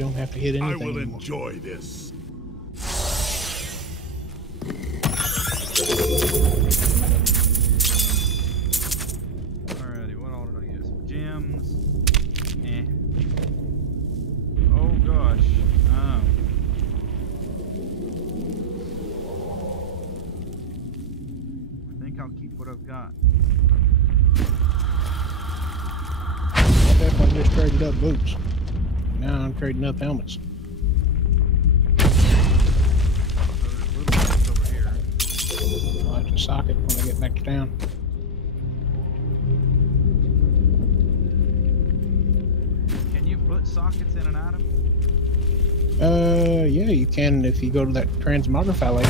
don't have to hit anything I will anymore. enjoy this. Alrighty, what all did I get? Some gems. Oh gosh. I think I'll keep what I've got. I definitely just traded up boots. Now I'm trading up helmets. There's little things over here. I'll have to sock it when I get back to town. Can you put sockets in an item? Yeah, you can if you go to that transmogrify link.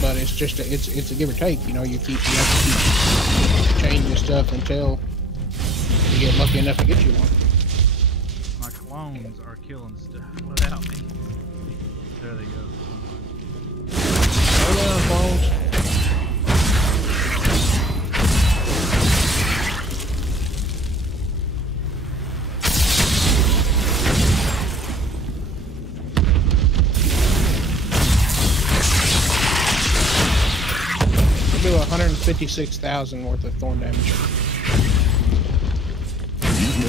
But it's just it's a give or take. You know, you have to keep changing stuff until you get lucky enough to get you one. My clones are killing stuff without me. There they go. Hold on, clones. Do 156,000 worth of thorn damage.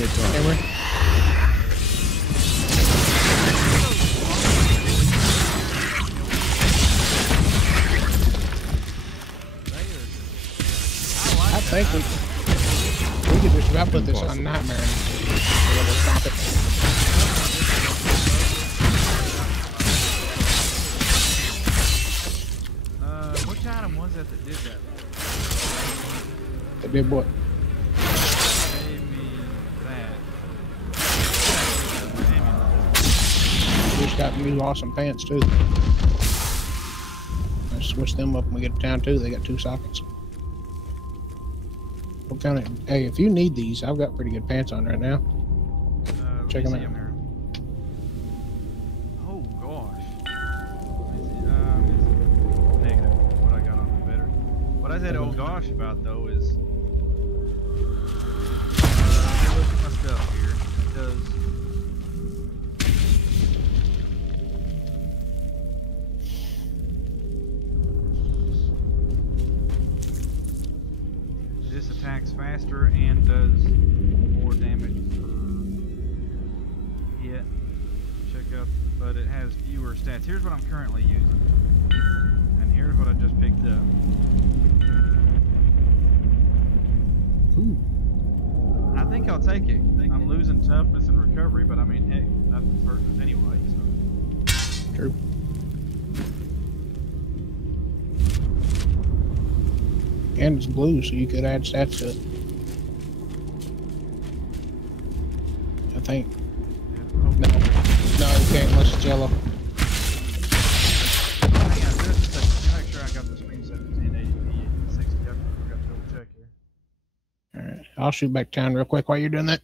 Cameron? I think we could just about put this on Nightmare and be able to stop it. Which item was that did that? That did what? Gave me that. We just got new awesome pants too. I switch them up when we get to town too. They got 2 sockets. What kind of? Hey, if you need these, I've got pretty good pants on right now. Check them out. Here. Oh gosh. Negative. What I got on me better. What I said, oh gosh, about though is. Look at my stuff here. It does. This attacks faster and does more damage per hit. Check out, but it has fewer stats. Here's what I'm currently using, and here's what I just picked up. Ooh. I think I'll take it. I'm losing toughness and recovery, but I mean, heck, nothing's hurting us anyway. So. True. And it's blue, so you could add stats to it. I think. Yeah. Oh, No, you can't unless it's yellow. hang on, just a second. Let me make sure I got the screen set to 1080p 60. I forgot to double check here. Alright, I'll shoot back to town real quick while you're doing that.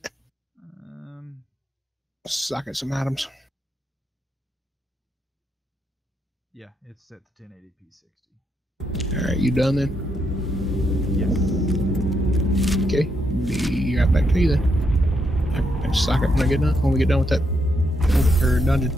Socket some items. Yeah, it's set to 1080p 60. Alright, you done then? Yes. Okay, be right back to you then. I can sock it when we get done with that dungeon.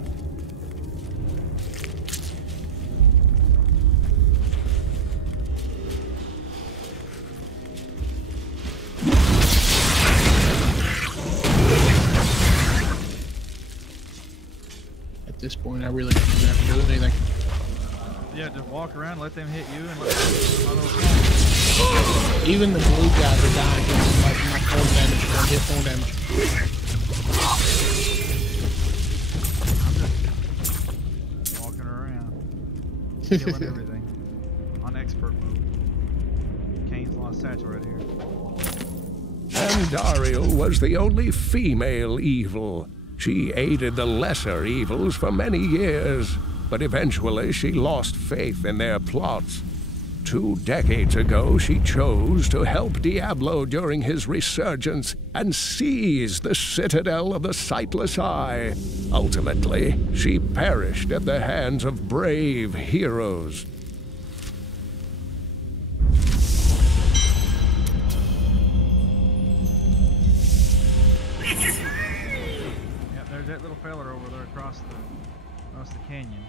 At this point, I really don't have to do anything. Yeah, just walk around, let them hit you, and let Even the blue guys are dying from like my thorn damage, one hit thorn damage. I'm just walking around, killing everything on expert mode. Kane's lost satchel right here. Andariel was the only female evil. She aided the lesser evils for many years, but eventually she lost faith in their plots. 2 decades ago, she chose to help Diablo during his resurgence and seize the citadel of the Sightless Eye. Ultimately, she perished at the hands of brave heroes. little feller over there across the canyon.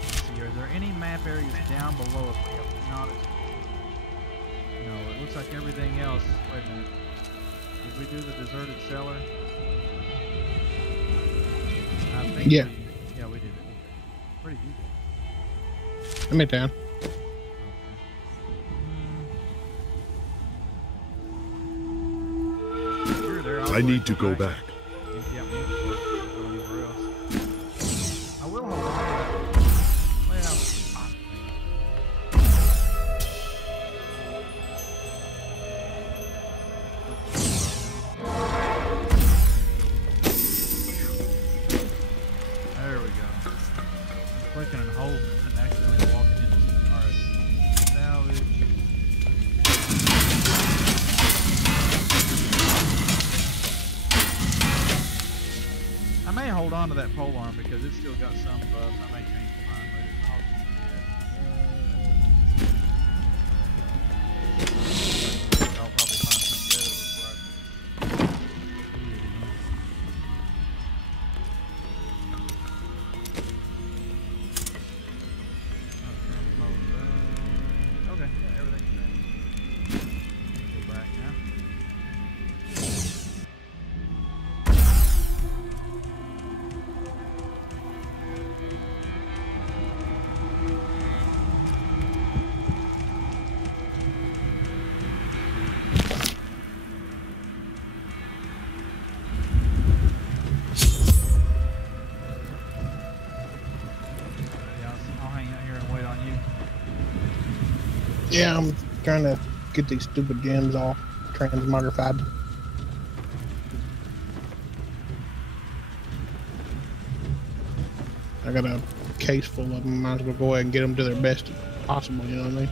Let's see, are there any map areas down below us? We have not. No, it looks like everything else. Wait a minute. Did we do the deserted cellar? I think Yeah. Yeah, we did it. Where did you go? I'm in town. You're there. I need to go back. Yeah, me before I go anywhere else. I will hold on to that. Well, there we go. I'm clicking and holding and accidentally walking into some. Alright. Salvage. I may hold on to that pole arm because it's still got some bugs. I may change my mind later. I'll probably find something better before I do it again. Okay, yeah, everything's there. Go back now. I'll hang out here and wait on you. Yeah, I'm trying to get these stupid gems all transmogrified. I got a case full of them. Might as well go ahead and get them to their best possible, you know what I mean?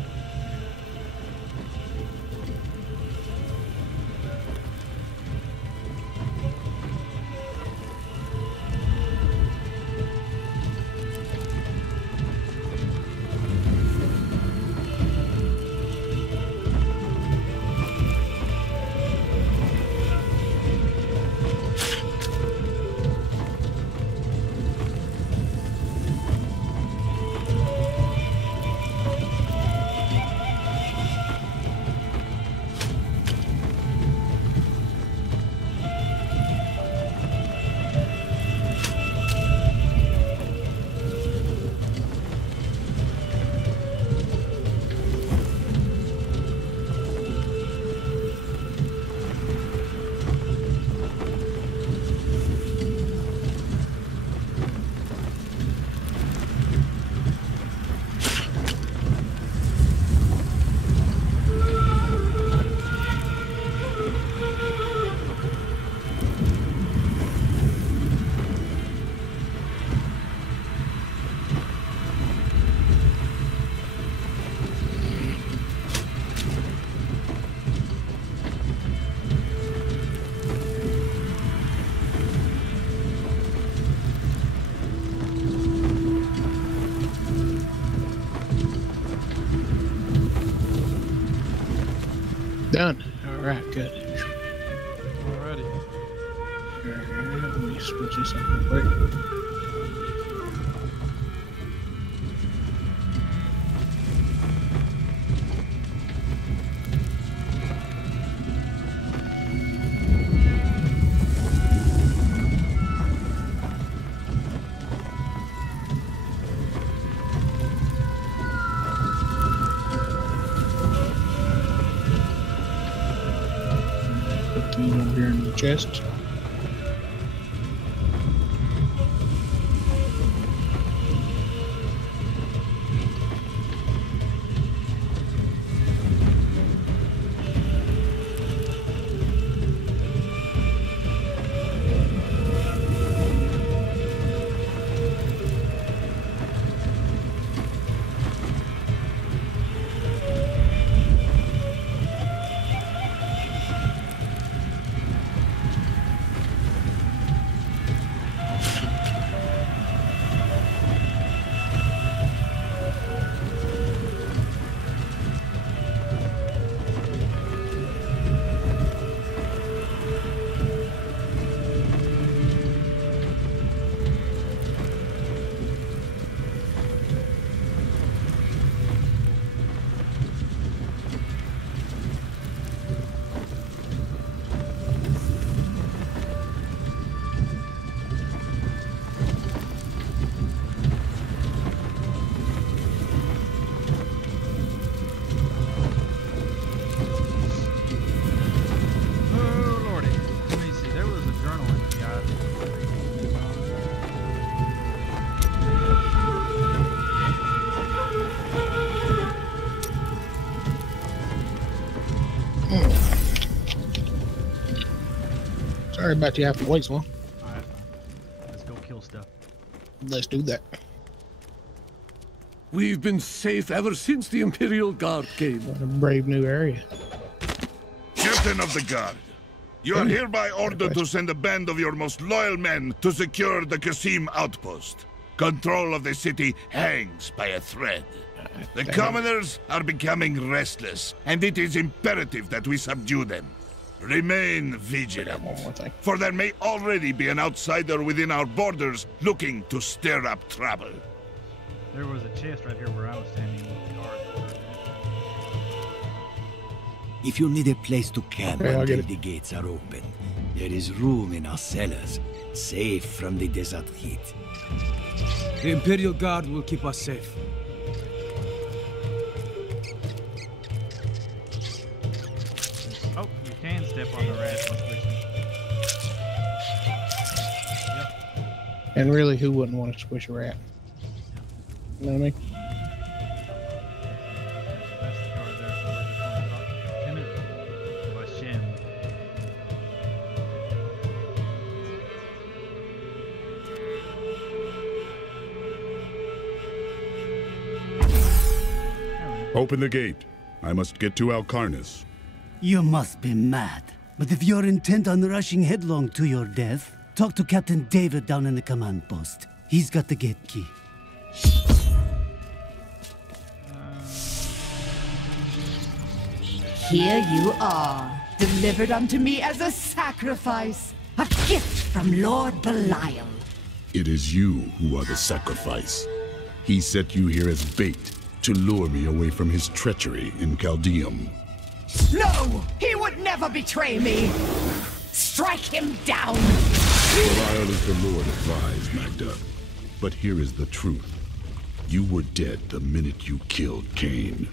Done. All right, good. Alrighty. Alright, let me switch this up real quick. Put these over here in the chest. Sorry about you having to wait so long. Alright, let's go kill stuff. Let's do that. We've been safe ever since the Imperial Guard came. What a brave new area. Captain of the Guard, you are hereby ordered to send a band of your most loyal men to secure the Qasim outpost. Control of the city hangs by a thread. The commoners are becoming restless, and it is imperative that we subdue them. Remain vigilant, One more thing. for there may already be an outsider within our borders looking to stir up trouble. There was a chest right here where I was standing with the guard. If you need a place to camp Okay, I'll until get it. the gates are open, there is room in our cellars, safe from the desert heat. The Imperial Guard will keep us safe. Oh, you can step on the rat. Yep. And really, who wouldn't want to squish a rat? You know what I mean? That's the guard there. So we're just going to talk to Lieutenant Bashem. Open the gate. I must get to Alcarnus. You must be mad. But if you're intent on rushing headlong to your death, talk to Captain David down in the command post. He's got the gate key. Here you are, delivered unto me as a sacrifice, a gift from Lord Belial. It is you who are the sacrifice. He set you here as bait to lure me away from his treachery in Chaldeum. No! He would never betray me! Strike him down! Belial is the Lord advised, Magda. But here is the truth. You were dead the minute you killed Cain.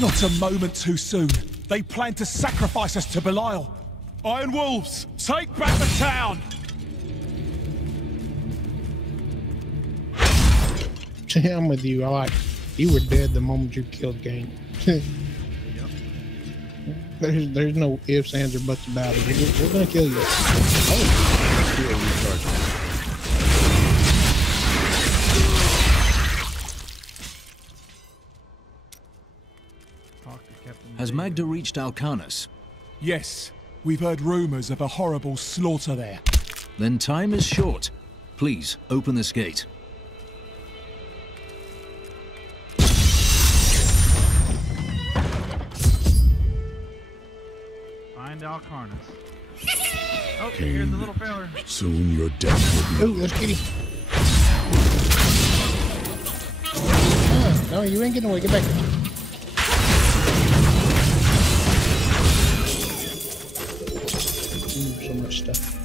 Not a moment too soon. They plan to sacrifice us to Belial. Iron Wolves, take back the town! I'm with you. I like. You were dead the moment you killed Cain. There's no ifs, ands, or buts about it. We're gonna kill you. Talk to Captain Has David. Magda reached Alcarnus? Yes, we've heard rumors of a horrible slaughter there. Then time is short. Please, open this gate. Find Alcarnus. Oh, here's the little feller. Soon your death will be. Ooh, let's get him. No, you ain't getting away. Get back here. Ooh, so much stuff.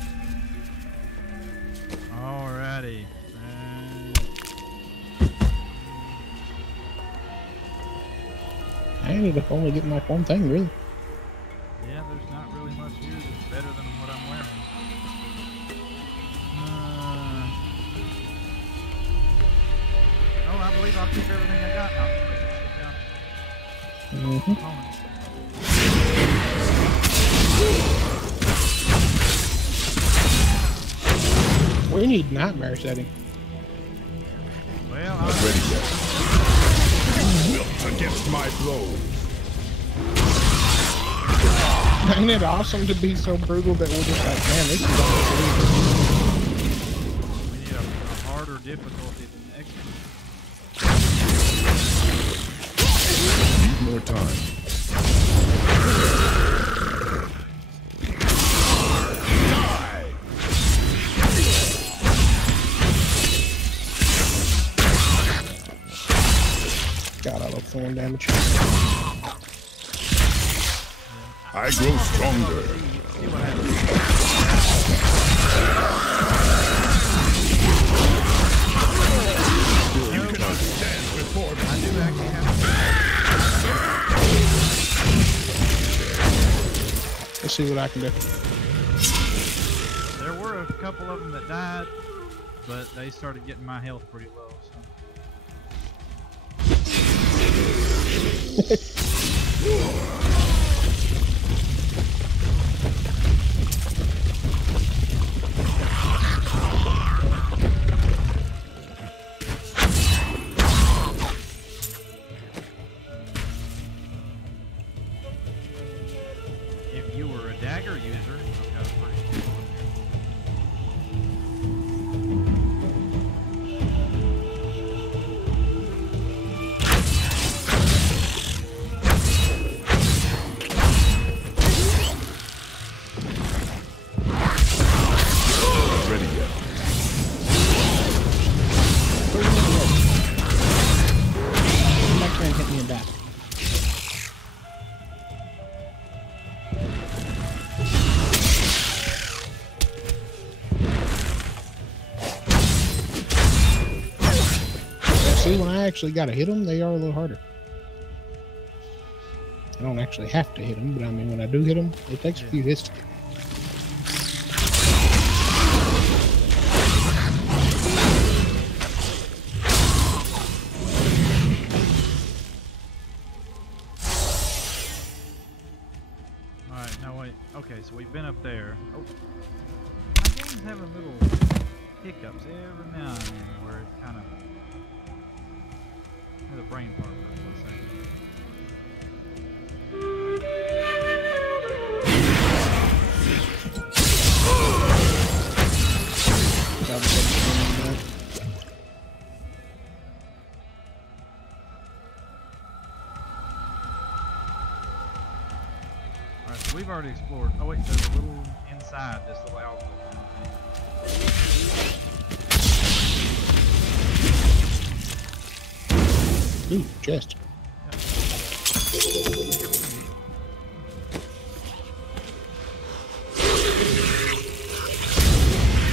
Alrighty. I ended up only getting like one thing, really. Yeah, there's not really much here that's better than what I'm wearing. Oh, I believe I'll keep everything I got. I'll put this shit down. Components. We need nightmare setting. Well, Not ready yet. Built against my blows. Ain't it awesome to be so brutal that we're just like, man, this is all we need a harder difficulty than the extra. Need more time. God, I love throwing damage. I grow stronger. See what happens. You cannot stand before me. I do actually have. Let's see what I can do. There were a couple of them that died, but they started getting my health pretty low. So. dagger user. I've got a pretty cool one Ready yet? Come back here and hit me and die. See, when I actually got to hit them, they are a little harder. I don't actually have to hit them, but I mean, when I do hit them, it takes a few hits to get them. Alright, now wait. Okay, so we've been up there. Oh. My game's having little hiccups every now and then where it kind of has a brain fart for a second. Alright, so we've already explored. Oh wait, there's a little inside this little alcove. Ooh, chest.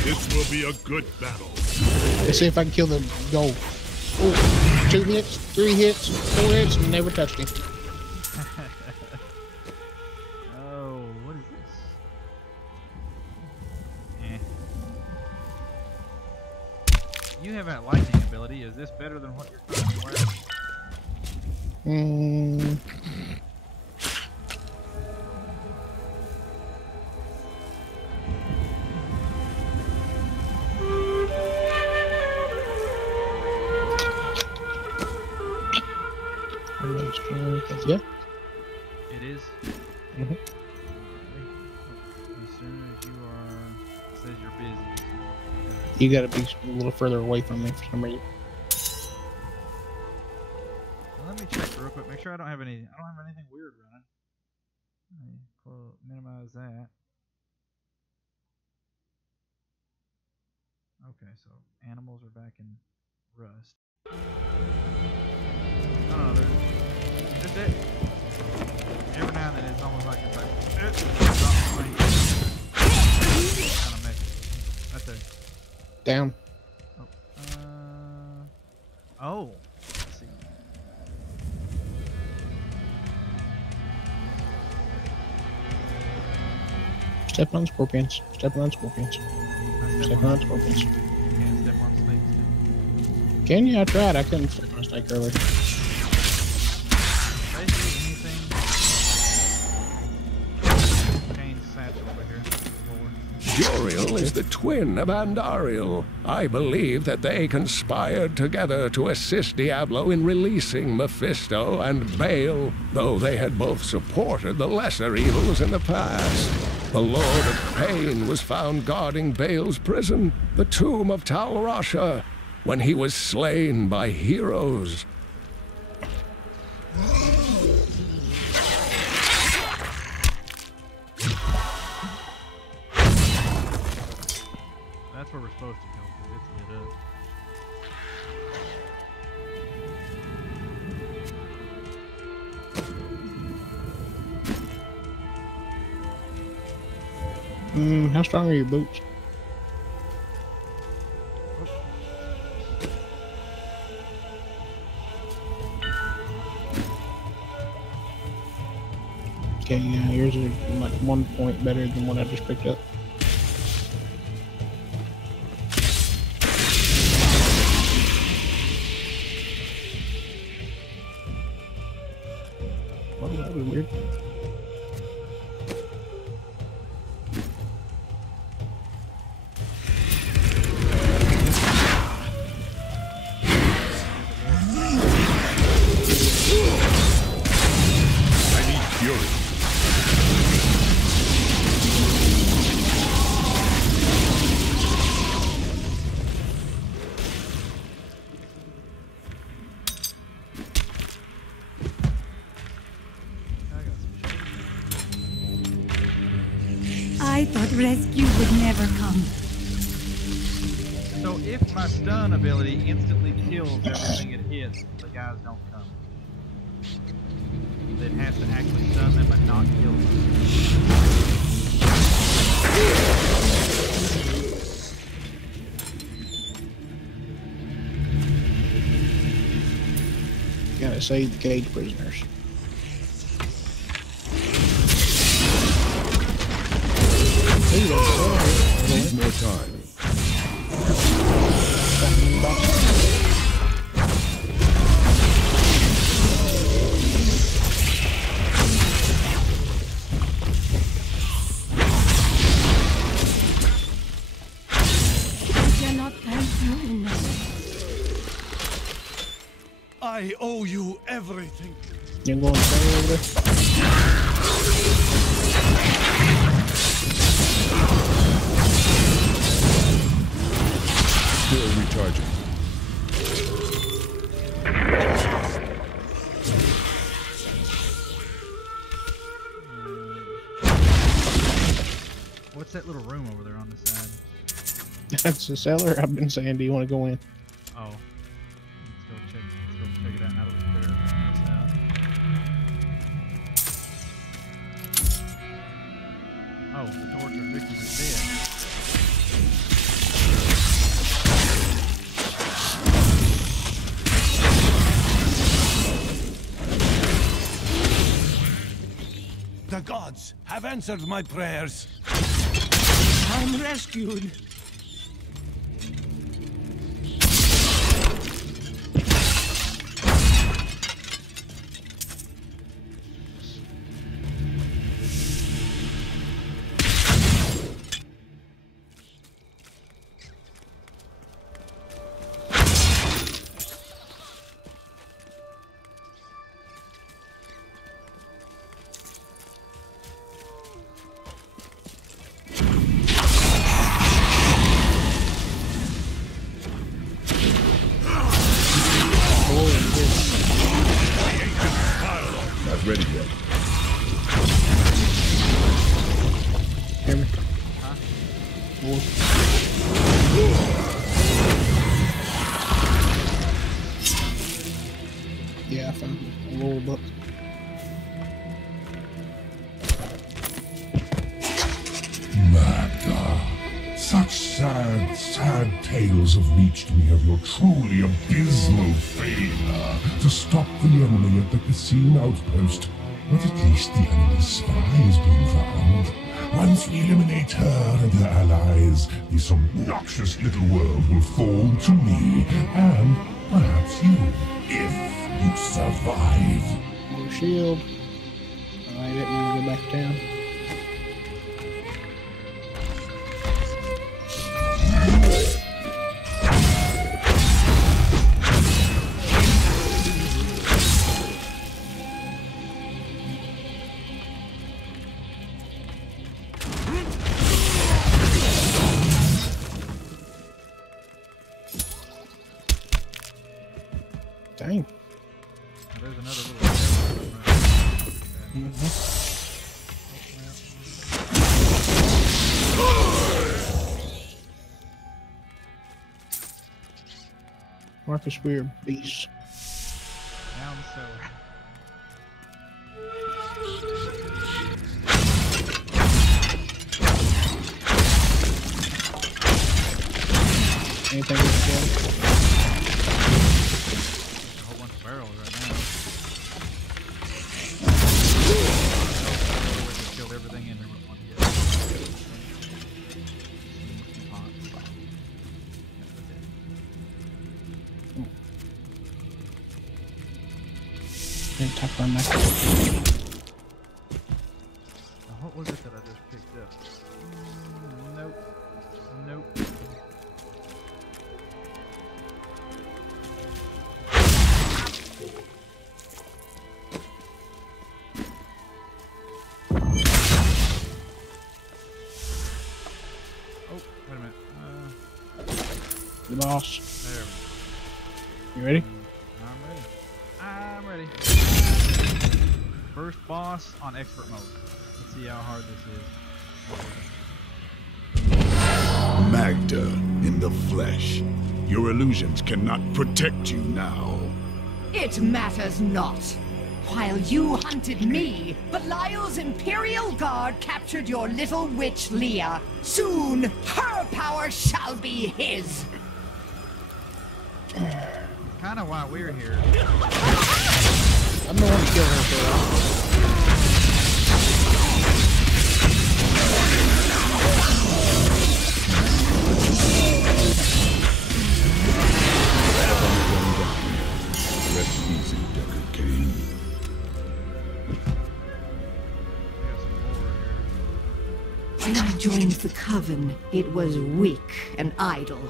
This will be a good battle. Let's see if I can kill the goal. Ooh, 2 hits, 3 hits, 4 hits, and never touched him. Oh, what is this? Eh. You have that lightning ability. Is this better than what you're currently wearing? Yeah. It is. Mm-hmm. As soon as you are, it says you're busy. You gotta be a little further away from me for some reason. Well, let me check real quick. Make sure I don't have anything weird running. Let me minimize that. Okay, so animals are back in rust. I don't know. There's it. Every now and then it's almost like it's like kind of messy. Right there. Down. Oh. Let's see. Step on scorpions. Step on scorpions. Step on scorpions. You can't step on snakes. Can you? I tried. I couldn't step on a snake earlier. Uriel is the twin of Andariel. I believe that they conspired together to assist Diablo in releasing Mephisto and Baal, though they had both supported the lesser evils in the past. The Lord of Pain was found guarding Baal's prison, the tomb of Tal Rasha, when he was slain by heroes. That's where we're supposed to go, because it's lit up. How strong are your boots? Okay, yeah, yours are like 1 point better than what I just picked up. Well, that was weird. I thought rescue would never come. So if my stun ability instantly kills everything it hits, the guys don't come. It has to actually stun them but not kill them. Gotta save the cage prisoners. Need more time. I owe you everything. You going to stay over there? Still recharging. What's that little room over there on the side? That's the cellar. I've been saying, do you want to go in? Oh. Let's go check it out now that we figured everything else out. Oh, the tortured victim is dead. The gods have answered my prayers. I'm rescued. Not ready yet. Hear me? Huh? Yeah, I found a little book. Magda, such sad tales have reached me of your truly abysmal failure to stop the enemy at the Cassim outpost. But at least the enemy's spy has been found. Once we eliminate her and her allies, this obnoxious little world will fall to me, and perhaps you, if you survive. No shield. I didn't want to go back down. Dang. There's another little. Marcus, we're beasts. Down the cellar. Anything we can get? A whole bunch of barrels right now. We just killed everything in there with one hit. Pots. And tap on that. Now, what was it that I just picked up? Nope. Nope. Oh, wait a minute. The boss. There we You ready? go. I'm ready. First boss on expert mode. Let's see how hard this is. Magda in the flesh. Your illusions cannot protect you now. It matters not. While you hunted me, Belial's Imperial Guard captured your little witch Leah. Soon, her power shall be his. Kind of why we're here. I'm the one to kill her for Rest easy, Decker Kane. When I joined the Coven, it was weak and idle.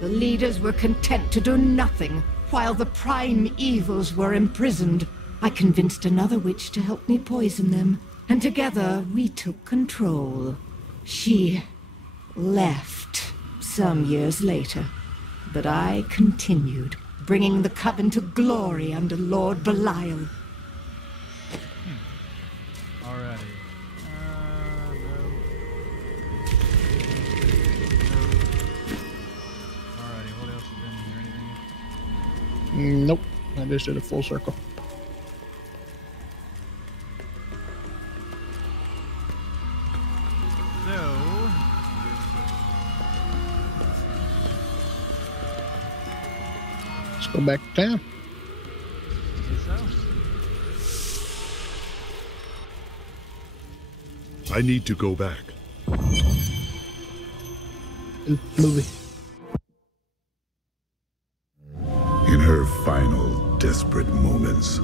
The leaders were content to do nothing, while the prime evils were imprisoned. I convinced another witch to help me poison them, and together we took control. She left some years later, but I continued, bringing the Coven to glory under Lord Belial. Alrighty. Alrighty, what else is in here? Anything? Nope. I just did a full circle. So, Let's go back to town. I need to go back. Movie. In her final, desperate moments,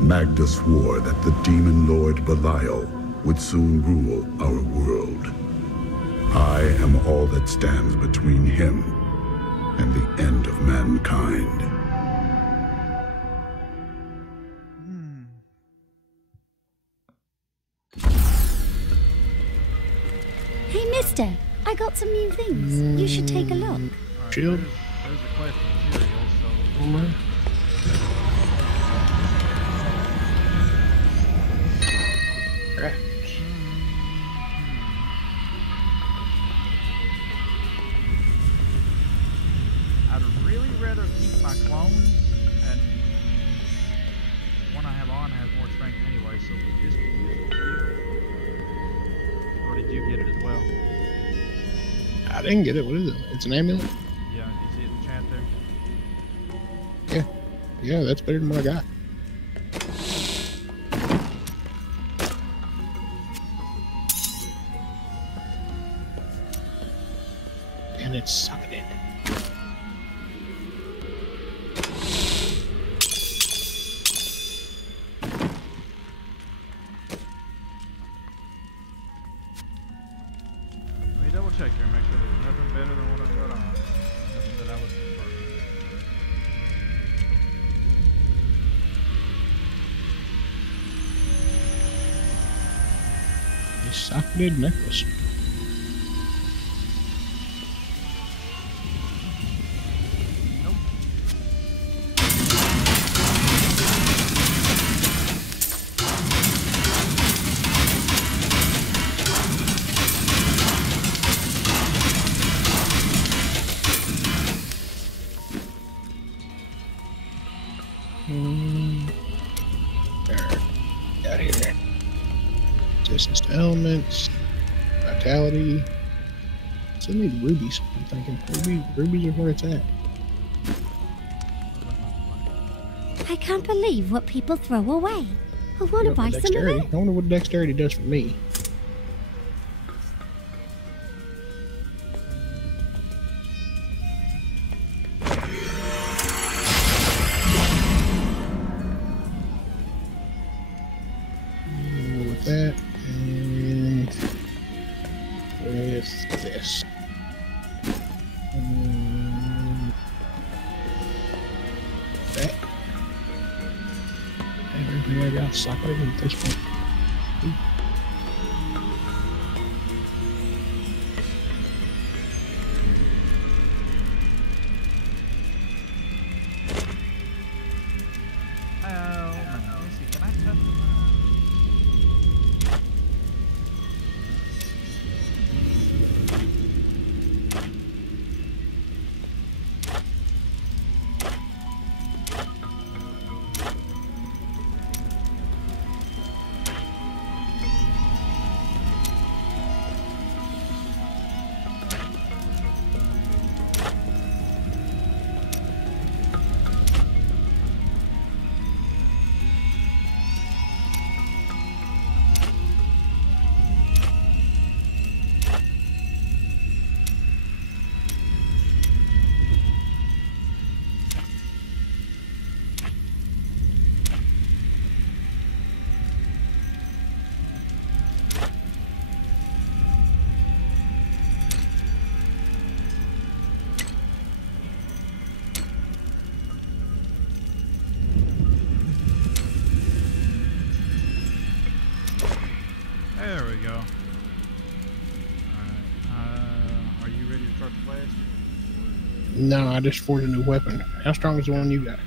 Magda swore that the demon lord Belial would soon rule our world. I am all that stands between him and the end of mankind. Hey, mister, I got some new things. You should take a look. Shield. there's the quest material, so... Right. I'd really rather keep my clones, and the one I have on has more strength anyway, so this will be Or did you get it as well? I didn't get it. What is it? It's an amulet? Yeah, you see it in the chat there? Yeah. Yeah, that's better than what I got. And it's socketed. Let me double check here and make sure there's nothing better than what I've got on. Nothing that I would prefer. The socketed necklace. Got here. Resistance to elements, vitality. Still need rubies. I'm thinking rubies are where it's at. I can't believe what people throw away. I want to buy some of Dexterity. it. I wonder what dexterity does for me. With that and with this. That. And everything I got socketed at this point. Let me see, can I touch the There we go. Alright. Are you ready to start the blast? No, I just forged a new weapon. How strong is the one you got?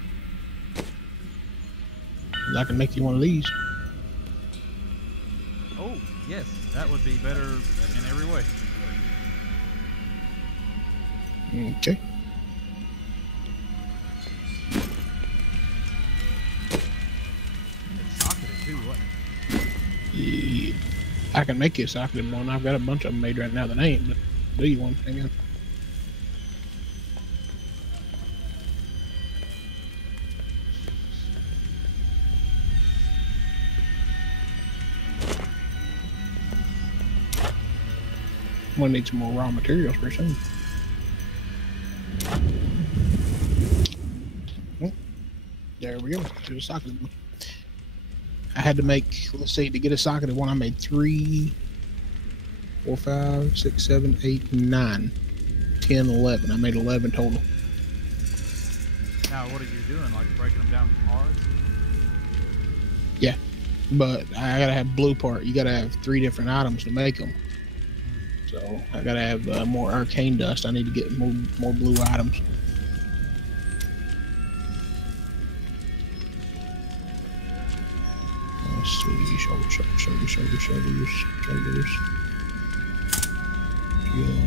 'Cause I can make you one of these. Oh, yes. That would be better in every way. Okay. It's socketed too, wasn't it? Yeah. I can make you a socketed one. I've got a bunch of them made right now that ain't, but do you one? Hang on. I'm gonna need some more raw materials for soon. Oh, there we go. There's a socketed one. I had to make, let's see, to get a socketed one, I made 3, 4, 5, 6, 7, 8, 9, 10, 11. I made 11 total. Now, what are you doing? Like breaking them down from parts? Yeah, but I gotta have blue part. You gotta have 3 different items to make them. So I gotta have more arcane dust. I need to get more blue items. Let's see, shoulders.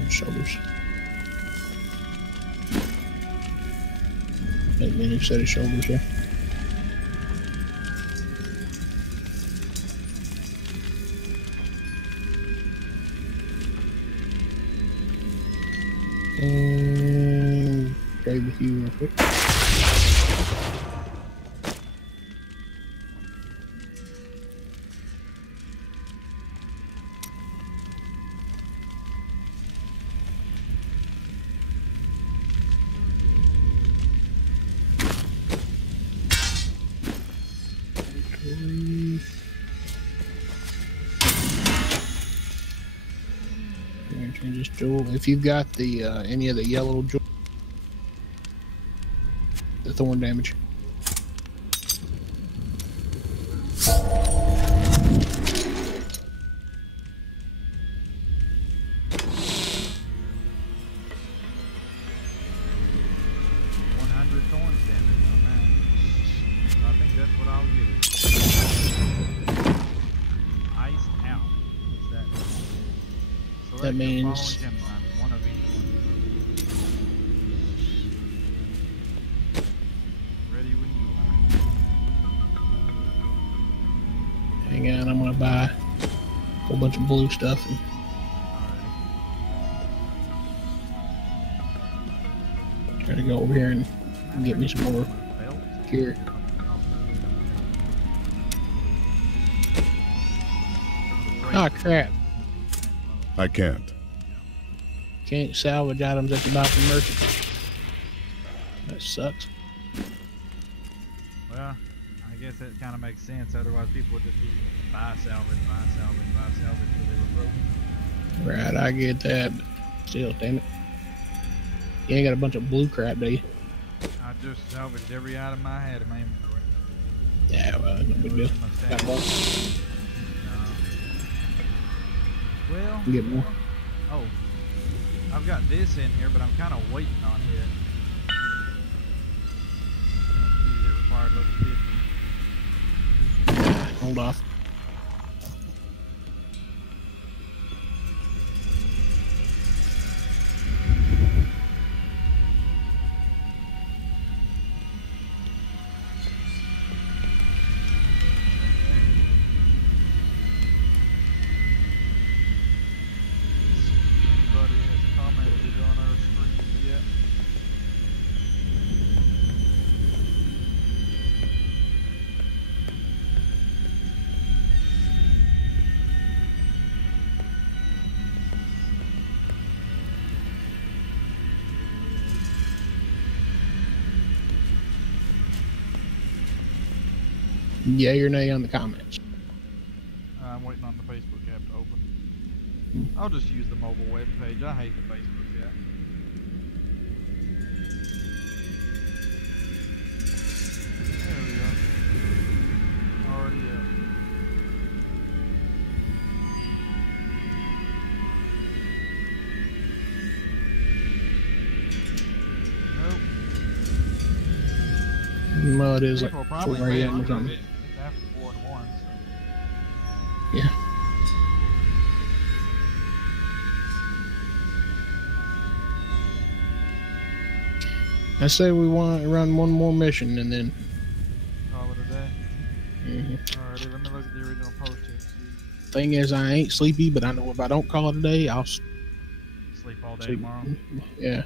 Shoulders. Make me a new set of shoulders here. And trade with you real quick. Change this jewel. If you've got the any of the yellow jewel, the thorn damage. That means one of each one. Ready when you are. Hang on, I'm gonna buy a whole bunch of blue stuff and try to go over here and get me some more gear. Oh crap. I can't. Can't salvage items at the bottom merchant. That sucks. Well, I guess that kind of makes sense. Otherwise, people would just be buy salvage till they were broken. Right, I get that, but still, damn it. You ain't got a bunch of blue crap, do you? I just salvaged every item I had in my inventory. Yeah, well, no big deal. Got more. Well, get more. Oh, I've got this in here, but I'm kind of waiting on it. It required level 50. Hold off. Yay or nay on the comments? I'm waiting on the Facebook app to open. I'll just use the mobile web page. I hate the Facebook app. There we go. Already up. it is like April 4 probably a.m. or something. It's after 4 in the morning. So. Yeah. I say we want to run one more mission and then. Call it a day. Mm-hmm. Alrighty, let me look at the original post here. Thing is, I ain't sleepy, but I know if I don't call it a day, I'll Sleep all day sleep. tomorrow. Yeah.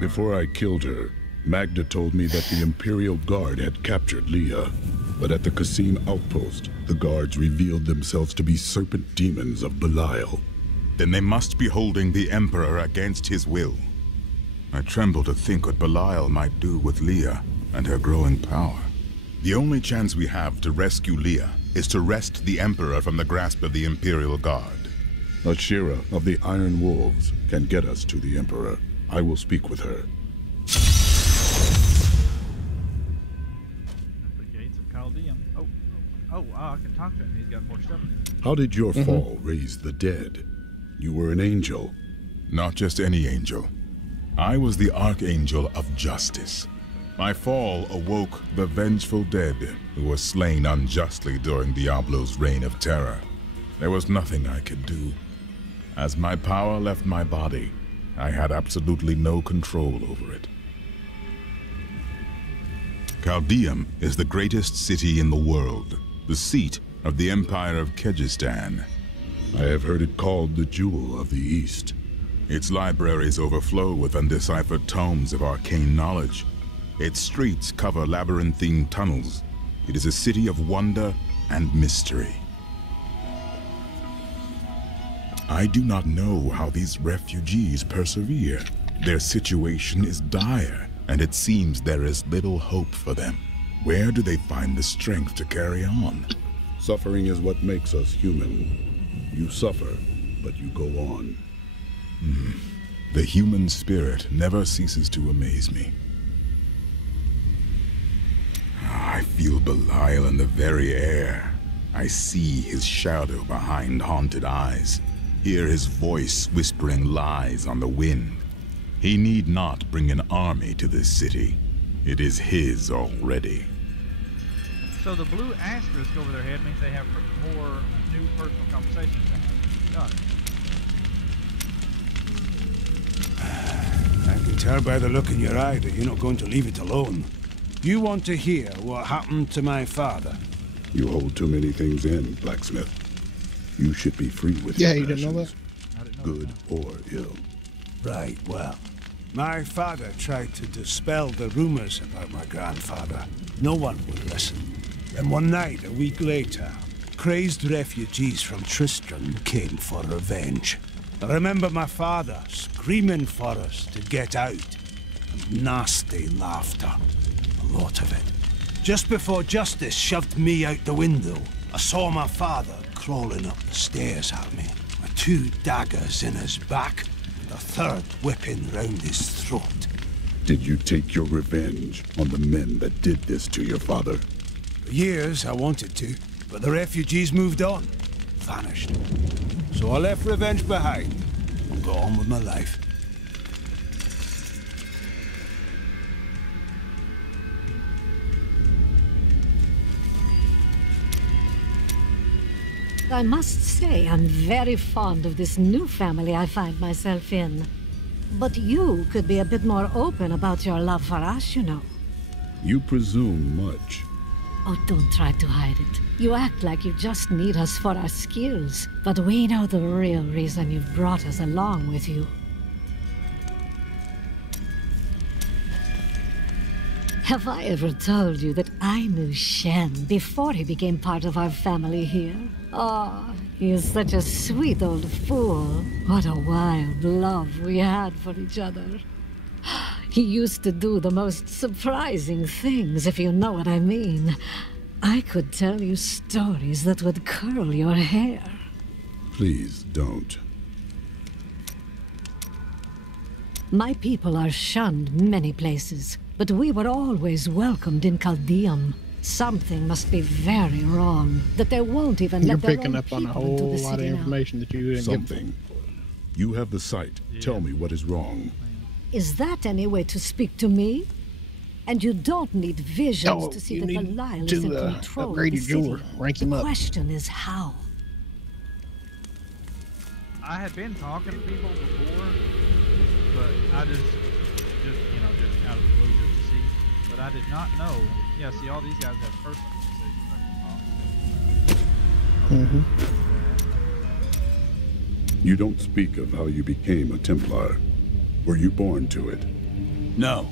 Before I killed her, Magda told me that the Imperial Guard had captured Leah. But at the Kasim outpost, the guards revealed themselves to be serpent demons of Belial. Then they must be holding the Emperor against his will. I tremble to think what Belial might do with Leah and her growing power. The only chance we have to rescue Leah is to wrest the Emperor from the grasp of the Imperial Guard. Ashira of the Iron Wolves can get us to the Emperor. I will speak with her. The gates of Chaldeum. Oh, I can talk to him. He's got more stuff. How did your fall raise the dead? You were an angel. Not just any angel. I was the Archangel of Justice. My fall awoke the vengeful dead who were slain unjustly during Diablo's reign of terror. There was nothing I could do. As my power left my body, I had absolutely no control over it. Chaldeum is the greatest city in the world, the seat of the Empire of Kyrgyzstan. I have heard it called the Jewel of the East. Its libraries overflow with undeciphered tomes of arcane knowledge. Its streets cover labyrinthine tunnels. It is a city of wonder and mystery. I do not know how these refugees persevere. Their situation is dire, and it seems there is little hope for them. Where do they find the strength to carry on? Suffering is what makes us human. You suffer, but you go on. The human spirit never ceases to amaze me. I feel Belial in the very air. I see his shadow behind haunted eyes. Hear his voice whispering lies on the wind. He need not bring an army to this city. It is his already. So the blue asterisk over their head means they have more new personal conversations to have. Got it. I can tell by the look in your eye that you're not going to leave it alone. You want to hear what happened to my father. You hold too many things in, blacksmith. You should be free with your you didn't know that? Good or ill. Right, well, my father tried to dispel the rumors about my grandfather. No one would listen. Then one night, a week later, crazed refugees from Tristram came for revenge. I remember my father screaming for us to get out. And nasty laughter. A lot of it. Just before Justice shoved me out the window, I saw my father crawling up the stairs at me, with 2 daggers in his back, and a 3rd whipping round his throat. Did you take your revenge on the men that did this to your father? For years I wanted to, but the refugees moved on, vanished. So I left revenge behind, and got on with my life. I must say I'm very fond of this new family I find myself in. But you could be a bit more open about your love for us, you know. You presume much. Oh, don't try to hide it. You act like you just need us for our skills. But we know the real reason you've brought us along with you. Have I ever told you that I knew Shen before he became part of our family here? Oh, he is such a sweet old fool. What a wild love we had for each other. He used to do the most surprising things, if you know what I mean. I could tell you stories that would curl your hair. Please don't. My people are shunned many places, but we were always welcomed in Chaldeum. Something must be very wrong, that they won't even You're let their picking own up on a people whole into the lot of city now. information that you didn't Something. You have the sight. Tell me what is wrong. Is that any way to speak to me? And you don't need visions to see that Belial is in control of the city. Rank him The up. question is how. I had been talking to people before, but I just you know, just out of the blue just to see. But I did not know. Yeah, see, all these guys have personal decisions. You don't speak of how you became a Templar. Were you born to it? No.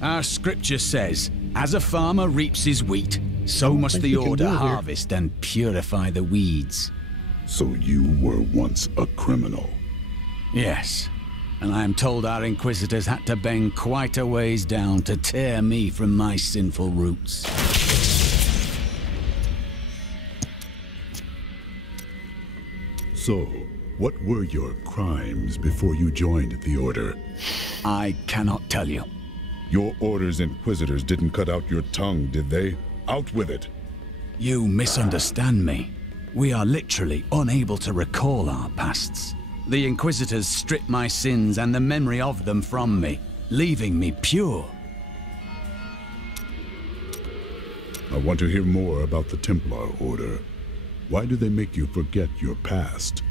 Our scripture says, as a farmer reaps his wheat, so must the Order harvest and purify the weeds. So you were once a criminal? Yes. And I am told our Inquisitors had to bend quite a ways down to tear me from my sinful roots. So, what were your crimes before you joined the Order? I cannot tell you. Your Order's Inquisitors didn't cut out your tongue, did they? Out with it! You misunderstand me. We are literally unable to recall our pasts. The Inquisitors stripped my sins and the memory of them from me, leaving me pure. I want to hear more about the Templar Order. Why do they make you forget your past?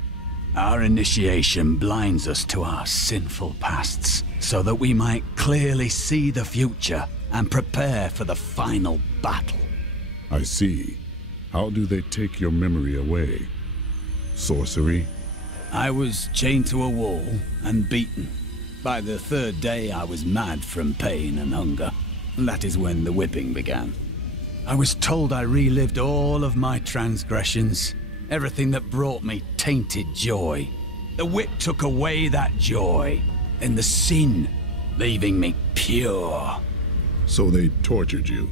Our initiation blinds us to our sinful pasts, so that we might clearly see the future and prepare for the final battle. I see. How do they take your memory away? Sorcery? I was chained to a wall and beaten. By the third day, I was mad from pain and hunger. That is when the whipping began. I was told I relived all of my transgressions. Everything that brought me tainted joy. The whip took away that joy, and the sin, leaving me pure. So they tortured you.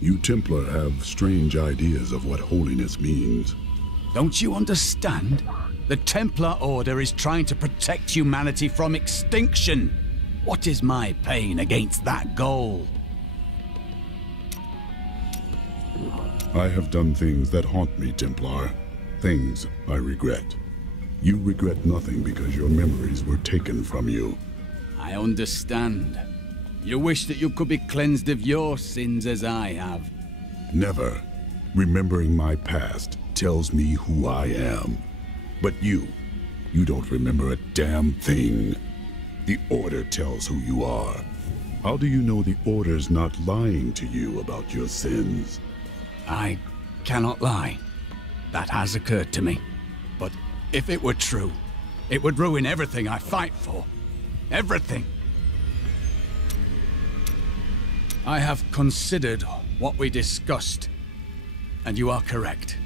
You Templar have strange ideas of what holiness means. Don't you understand? The Templar Order is trying to protect humanity from extinction. What is my pain against that goal? I have done things that haunt me, Templar. Things I regret. You regret nothing because your memories were taken from you. I understand. You wish that you could be cleansed of your sins as I have. Never. Remembering my past tells me who I am. But you don't remember a damn thing. The Order tells who you are. How do you know the Order's not lying to you about your sins? I cannot lie. That has occurred to me. But if it were true, it would ruin everything I fight for. Everything. I have considered what we discussed, and you are correct.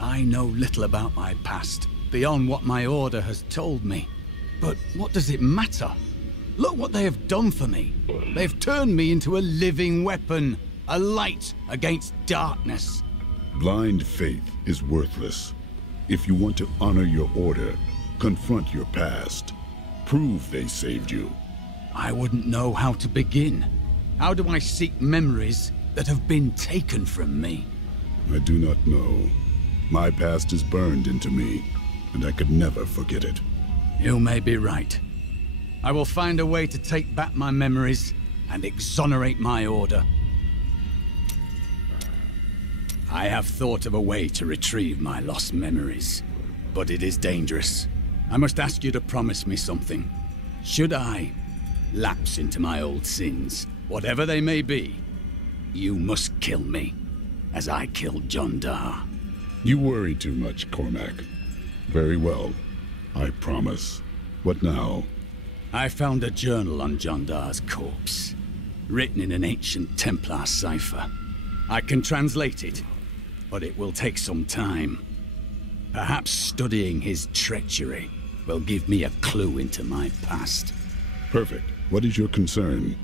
I know little about my past, beyond what my Order has told me. But what does it matter? Look what they have done for me. They've turned me into a living weapon, a light against darkness. Blind faith is worthless. If you want to honor your Order, confront your past. Prove they saved you. I wouldn't know how to begin. How do I seek memories that have been taken from me? I do not know. My past is burned into me, and I could never forget it. You may be right. I will find a way to take back my memories and exonerate my Order. I have thought of a way to retrieve my lost memories, but it is dangerous. I must ask you to promise me something. Should I lapse into my old sins, whatever they may be, you must kill me, as I killed John Dar. You worry too much, Cormac. Very well. I promise. What now? I found a journal on John Dar's corpse, written in an ancient Templar cipher. I can translate it, but it will take some time. Perhaps studying his treachery will give me a clue into my past. Perfect. What is your concern?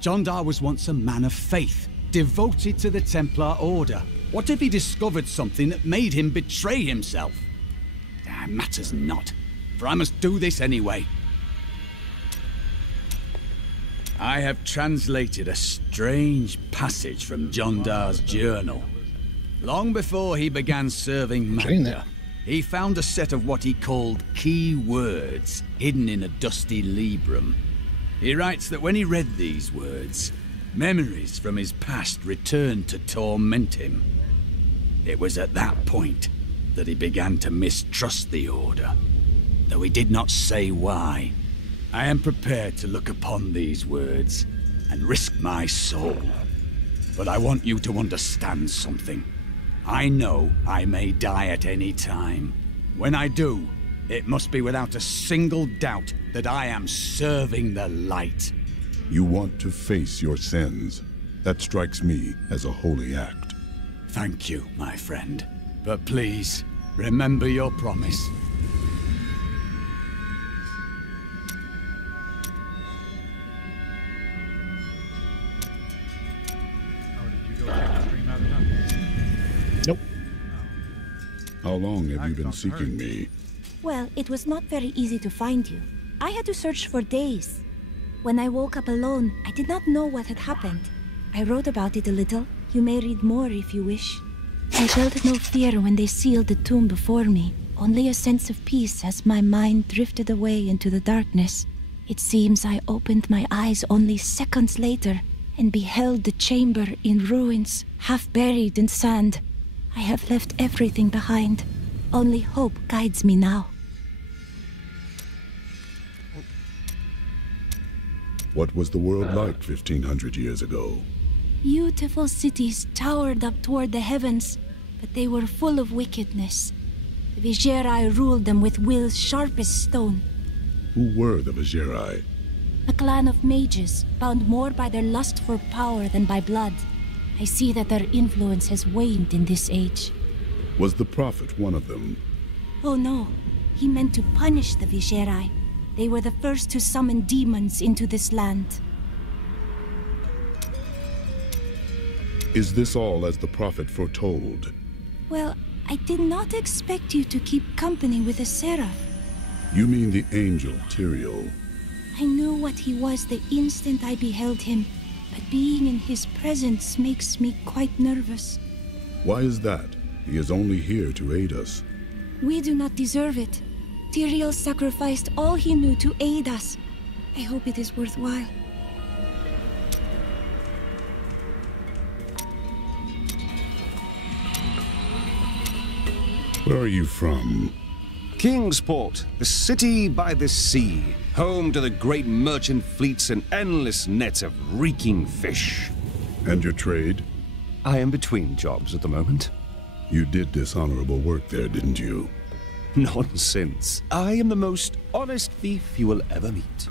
John Dar was once a man of faith, devoted to the Templar Order. What if he discovered something that made him betray himself? That matters not, for I must do this anyway. I have translated a strange passage from John Dar's journal. Long before he began serving Magda, he found a set of what he called key words hidden in a dusty librum. He writes that when he read these words, Memories from his past returned to torment him. It was at that point that he began to mistrust the Order, though he did not say why. I am prepared to look upon these words and risk my soul. But I want you to understand something. I know I may die at any time. When I do, it must be without a single doubt that I am serving the light. You want to face your sins. That strikes me as a holy act. Thank you, my friend. But please, remember your promise. Nope. How long have you been seeking me? Well, it was not very easy to find you. I had to search for days. When I woke up alone, I did not know what had happened. I wrote about it a little. You may read more if you wish. I felt no fear when they sealed the tomb before me, only a sense of peace as my mind drifted away into the darkness. It seems I opened my eyes only seconds later and beheld the chamber in ruins, half buried in sand. I have left everything behind. Only hope guides me now. What was the world like 1,500 years ago? Beautiful cities towered up toward the heavens, but they were full of wickedness. The Vigerai ruled them with will's sharpest stone. Who were the Vigerai? A clan of mages, bound more by their lust for power than by blood. I see that their influence has waned in this age. Was the Prophet one of them? Oh no, he meant to punish the Vigerai. They were the first to summon demons into this land. Is this all as the Prophet foretold? Well, I did not expect you to keep company with a seraph. You mean the angel, Tyrael? I knew what he was the instant I beheld him, but being in his presence makes me quite nervous. Why is that? He is only here to aid us. We do not deserve it. Tyrael sacrificed all he knew to aid us. I hope it is worthwhile. Where are you from? Kingsport, the city by the sea, home to the great merchant fleets and endless nets of reeking fish. And your trade? I am between jobs at the moment. You did dishonorable work there, didn't you? Nonsense. I am the most honest thief you will ever meet.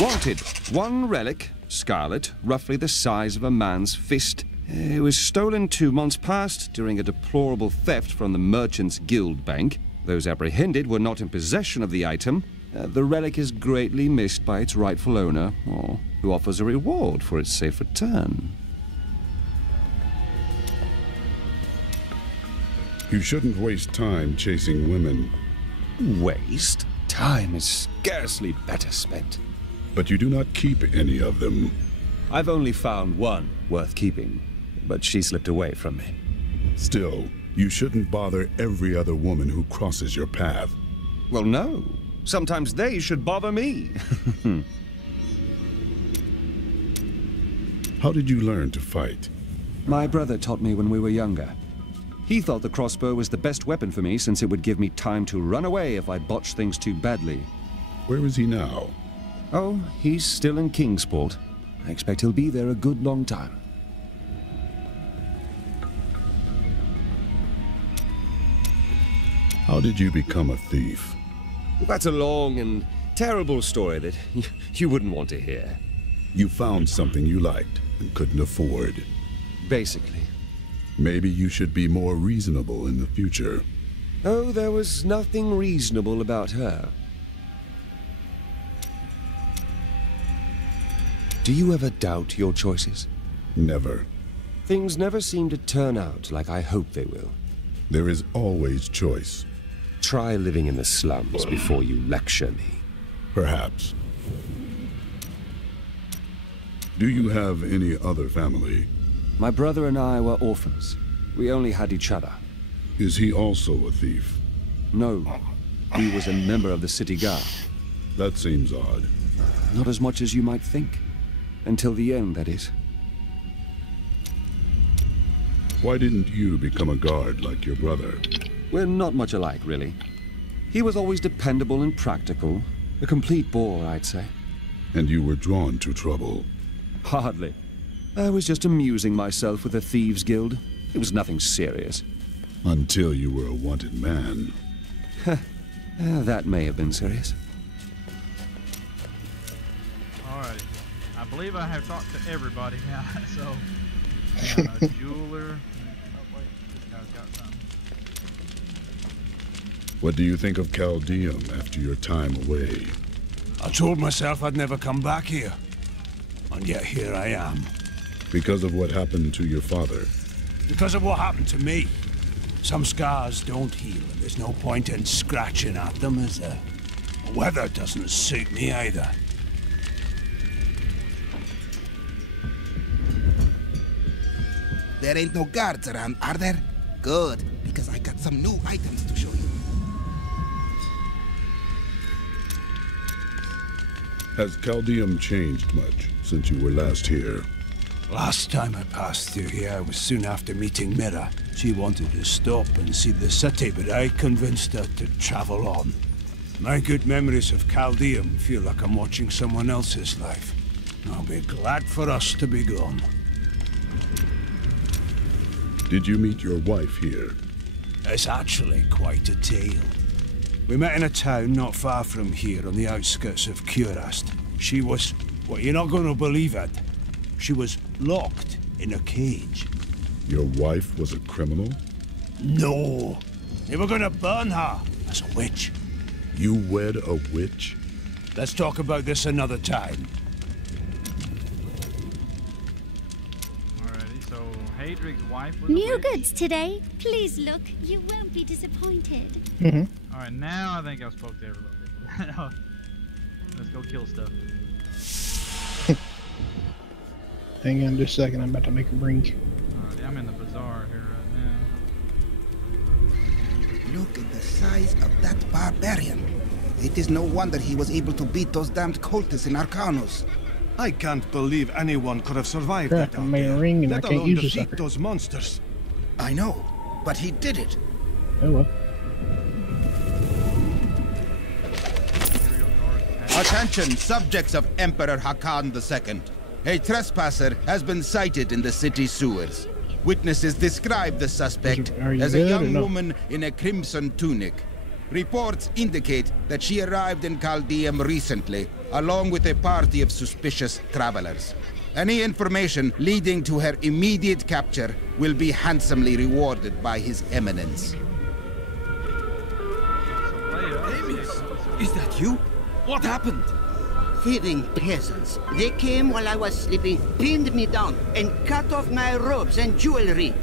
Wanted, one relic, scarlet, roughly the size of a man's fist. It was stolen 2 months past during a deplorable theft from the Merchants Guild Bank. Those apprehended were not in possession of the item. The relic is greatly missed by its rightful owner, or who offers a reward for its safe return. You shouldn't waste time chasing women. Waste? Time is scarcely better spent. But you do not keep any of them. I've only found one worth keeping, but she slipped away from me. Still, you shouldn't bother every other woman who crosses your path. Well, no. Sometimes they should bother me. How did you learn to fight? My brother taught me when we were younger. He thought the crossbow was the best weapon for me since it would give me time to run away if I botched things too badly. Where is he now? Oh, he's still in Kingsport. I expect he'll be there a good long time. How did you become a thief? That's a long and terrible story that you wouldn't want to hear. You found something you liked and couldn't afford. Basically. Maybe you should be more reasonable in the future. Oh, there was nothing reasonable about her. Do you ever doubt your choices? Never. Things never seem to turn out like I hope they will. There is always choice. Try living in the slums before you lecture me. Perhaps. Do you have any other family? My brother and I were orphans. We only had each other. Is he also a thief? No. He was a member of the city guard. That seems odd. Not as much as you might think. Until the end, that is. Why didn't you become a guard like your brother? We're not much alike, really. He was always dependable and practical. A complete bore, I'd say. And you were drawn to trouble? Hardly. I was just amusing myself with the Thieves' Guild. It was nothing serious. Until you were a wanted man. That may have been serious. Alrighty. I believe I have talked to everybody now, so... jeweler... Oh, wait. This guy's got something. What do you think of Chaldeum after your time away? I told myself I'd never come back here. And yet here I am. Because of what happened to your father? Because of what happened to me. Some scars don't heal, and there's no point in scratching at them, is there? The weather doesn't suit me either. There ain't no guards around, are there? Good, because I got some new items to show you. Has Chaldeum changed much since you were last here? Last time I passed through here was soon after meeting Mira. She wanted to stop and see the city, but I convinced her to travel on. My good memories of Chaldeum feel like I'm watching someone else's life. I'll be glad for us to be gone. Did you meet your wife here? It's actually quite a tale. We met in a town not far from here on the outskirts of Curast. She was... well, you're not going to believe it. She was locked in a cage. Your wife was a criminal? No. They were going to burn her as a witch. You wed a witch? Let's talk about this another time. Alrighty, so Hadrig's wife was New goods today. Please look. You won't be disappointed. Alright, now I think I've spoke to everybody. Let's go kill stuff. Hang on just a second, I'm about to make a drink. Alright, I'm in the bazaar here right now. Look at the size of that barbarian. It is no wonder he was able to beat those damned cultists in Arcanus. I can't believe anyone could have survived that I made a ring and I can't use this sucker. those monsters. I know, but he did it. Oh well. Attention, subjects of Emperor Hakan II. A trespasser has been sighted in the city sewers. Witnesses describe the suspect as a young woman in a crimson tunic. Reports indicate that she arrived in Chaldeum recently, along with a party of suspicious travelers. Any information leading to her immediate capture will be handsomely rewarded by His Eminence. Is that you? What happened? Thieving peasants. They came while I was sleeping, pinned me down, and cut off my robes and jewelry.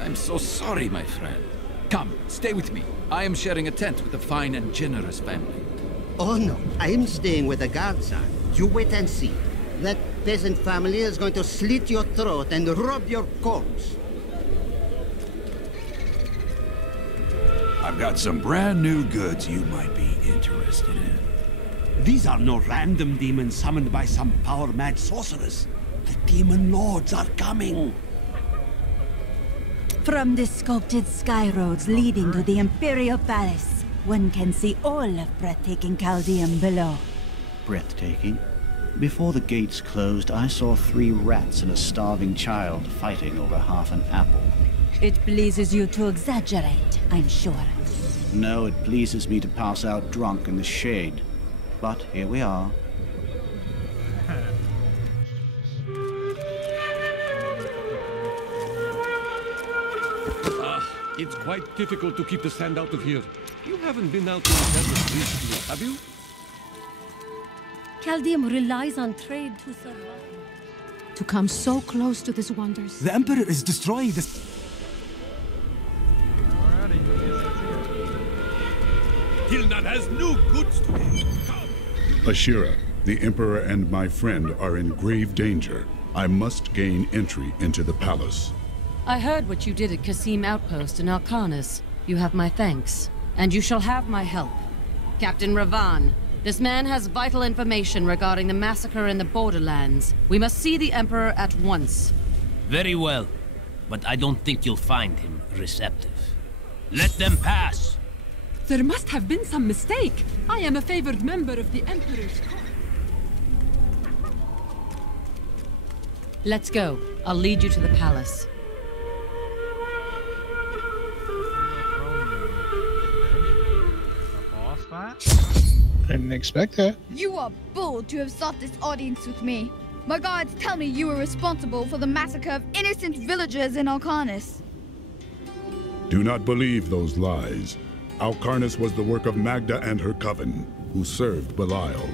I'm so sorry, my friend. Come, stay with me. I am sharing a tent with a fine and generous family. Oh no, I'm staying with the guards. You wait and see. That peasant family is going to slit your throat and rob your corpse. I've got some brand new goods you might be interested in. These are no random demons summoned by some power-mad sorceress. The demon lords are coming. From the sculpted sky roads leading to the Imperial Palace, one can see all of breathtaking Chaldeum below. Breathtaking? Before the gates closed, I saw 3 rats and a starving child fighting over half an apple. It pleases you to exaggerate, I'm sure. No, it pleases me to pass out drunk in the shade. But here we are. It's quite difficult to keep the sand out of here. You haven't been out in the desert recently, have you? Chaldeum relies on trade to survive. To come so close to these wonders. The Emperor is destroying this. Gilnan has new goods today. Ashira, the Emperor and my friend are in grave danger. I must gain entry into the palace. I heard what you did at Kasim Outpost in Arcanus. You have my thanks, and you shall have my help. Captain Ravan, this man has vital information regarding the massacre in the Borderlands. We must see the Emperor at once. Very well. but I don't think you'll find him receptive. Let them pass! There must have been some mistake. I am a favored member of the Emperor's court. Let's go. I'll lead you to the palace. Didn't expect that. You are bold to have sought this audience with me. My guards tell me you were responsible for the massacre of innocent villagers in Alcarnus. Do not believe those lies. Alcarnus was the work of Magda and her coven, who served Belial.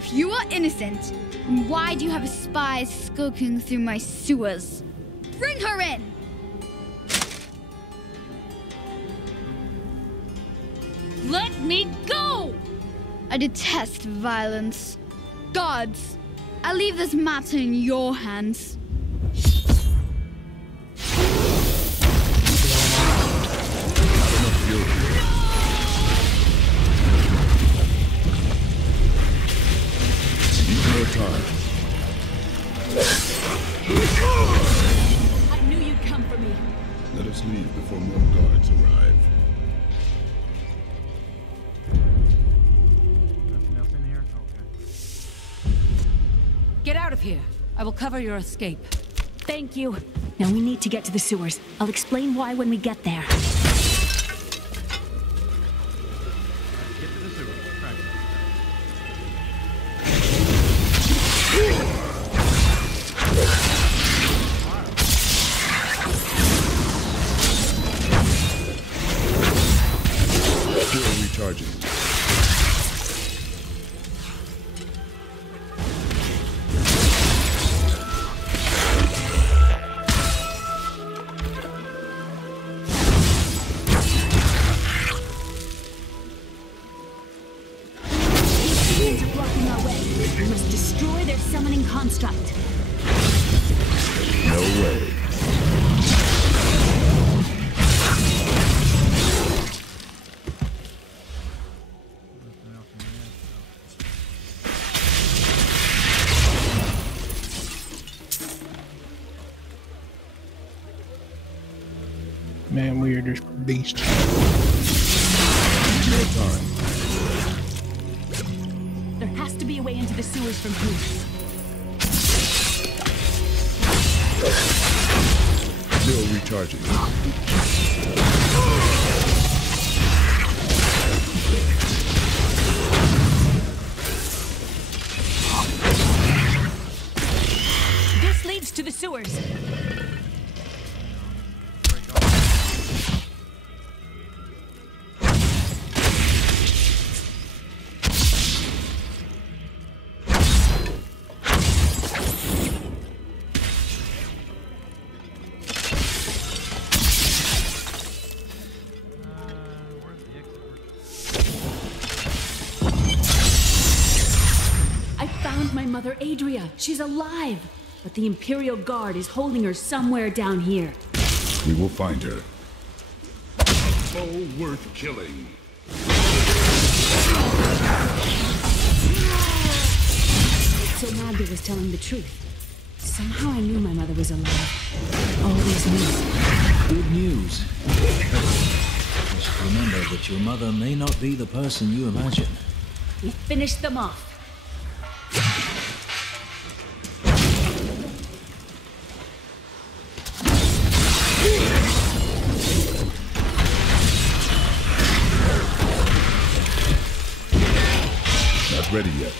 If you are innocent, then why do you have spies skulking through my sewers? Bring her in! Let me go! I detest violence. Guards, I leave this matter in your hands. Time. I knew you'd come for me. Let us leave before more guards arrive. Nothing else in here? Okay. Get out of here. I will cover your escape. Thank you. Now we need to get to the sewers. I'll explain why when we get there. Recharging. These are blocking our way. We must destroy their summoning construct. No way. Man, we are just beasts. No time. There has to be a way into the sewers from here. Still recharging. This leads to the sewers. Mother Adria. She's alive. But the Imperial Guard is holding her somewhere down here. We will find her. Foe worth killing. So Magda was telling the truth. Somehow I knew my mother was alive. All these months. Good news. Just remember that your mother may not be the person you imagine. We finished them off. Not ready yet.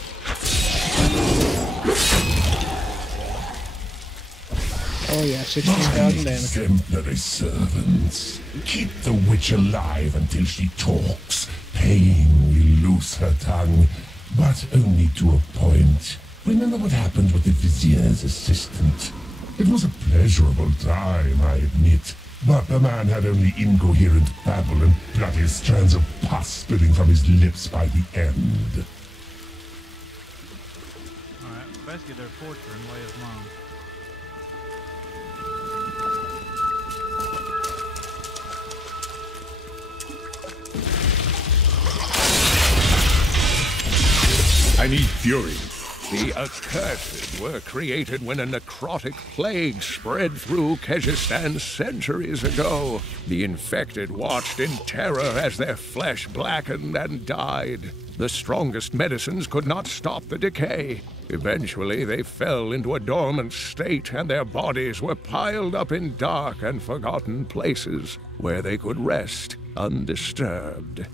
Oh yeah, 16,000 damage. Exemplary servants. Keep the witch alive until she talks. Pain will loose her tongue, but only to a point. Remember what happened with the vizier's assistant? It was a pleasurable time, I admit. But the man had only incoherent babble and bloody strands of pus spilling from his lips by the end. Alright, basically they're torturing Leia's mom. I need fury. The Accursed were created when a necrotic plague spread through Kyrgyzstan centuries ago. The infected watched in terror as their flesh blackened and died. The strongest medicines could not stop the decay. Eventually, they fell into a dormant state, and their bodies were piled up in dark and forgotten places where they could rest undisturbed.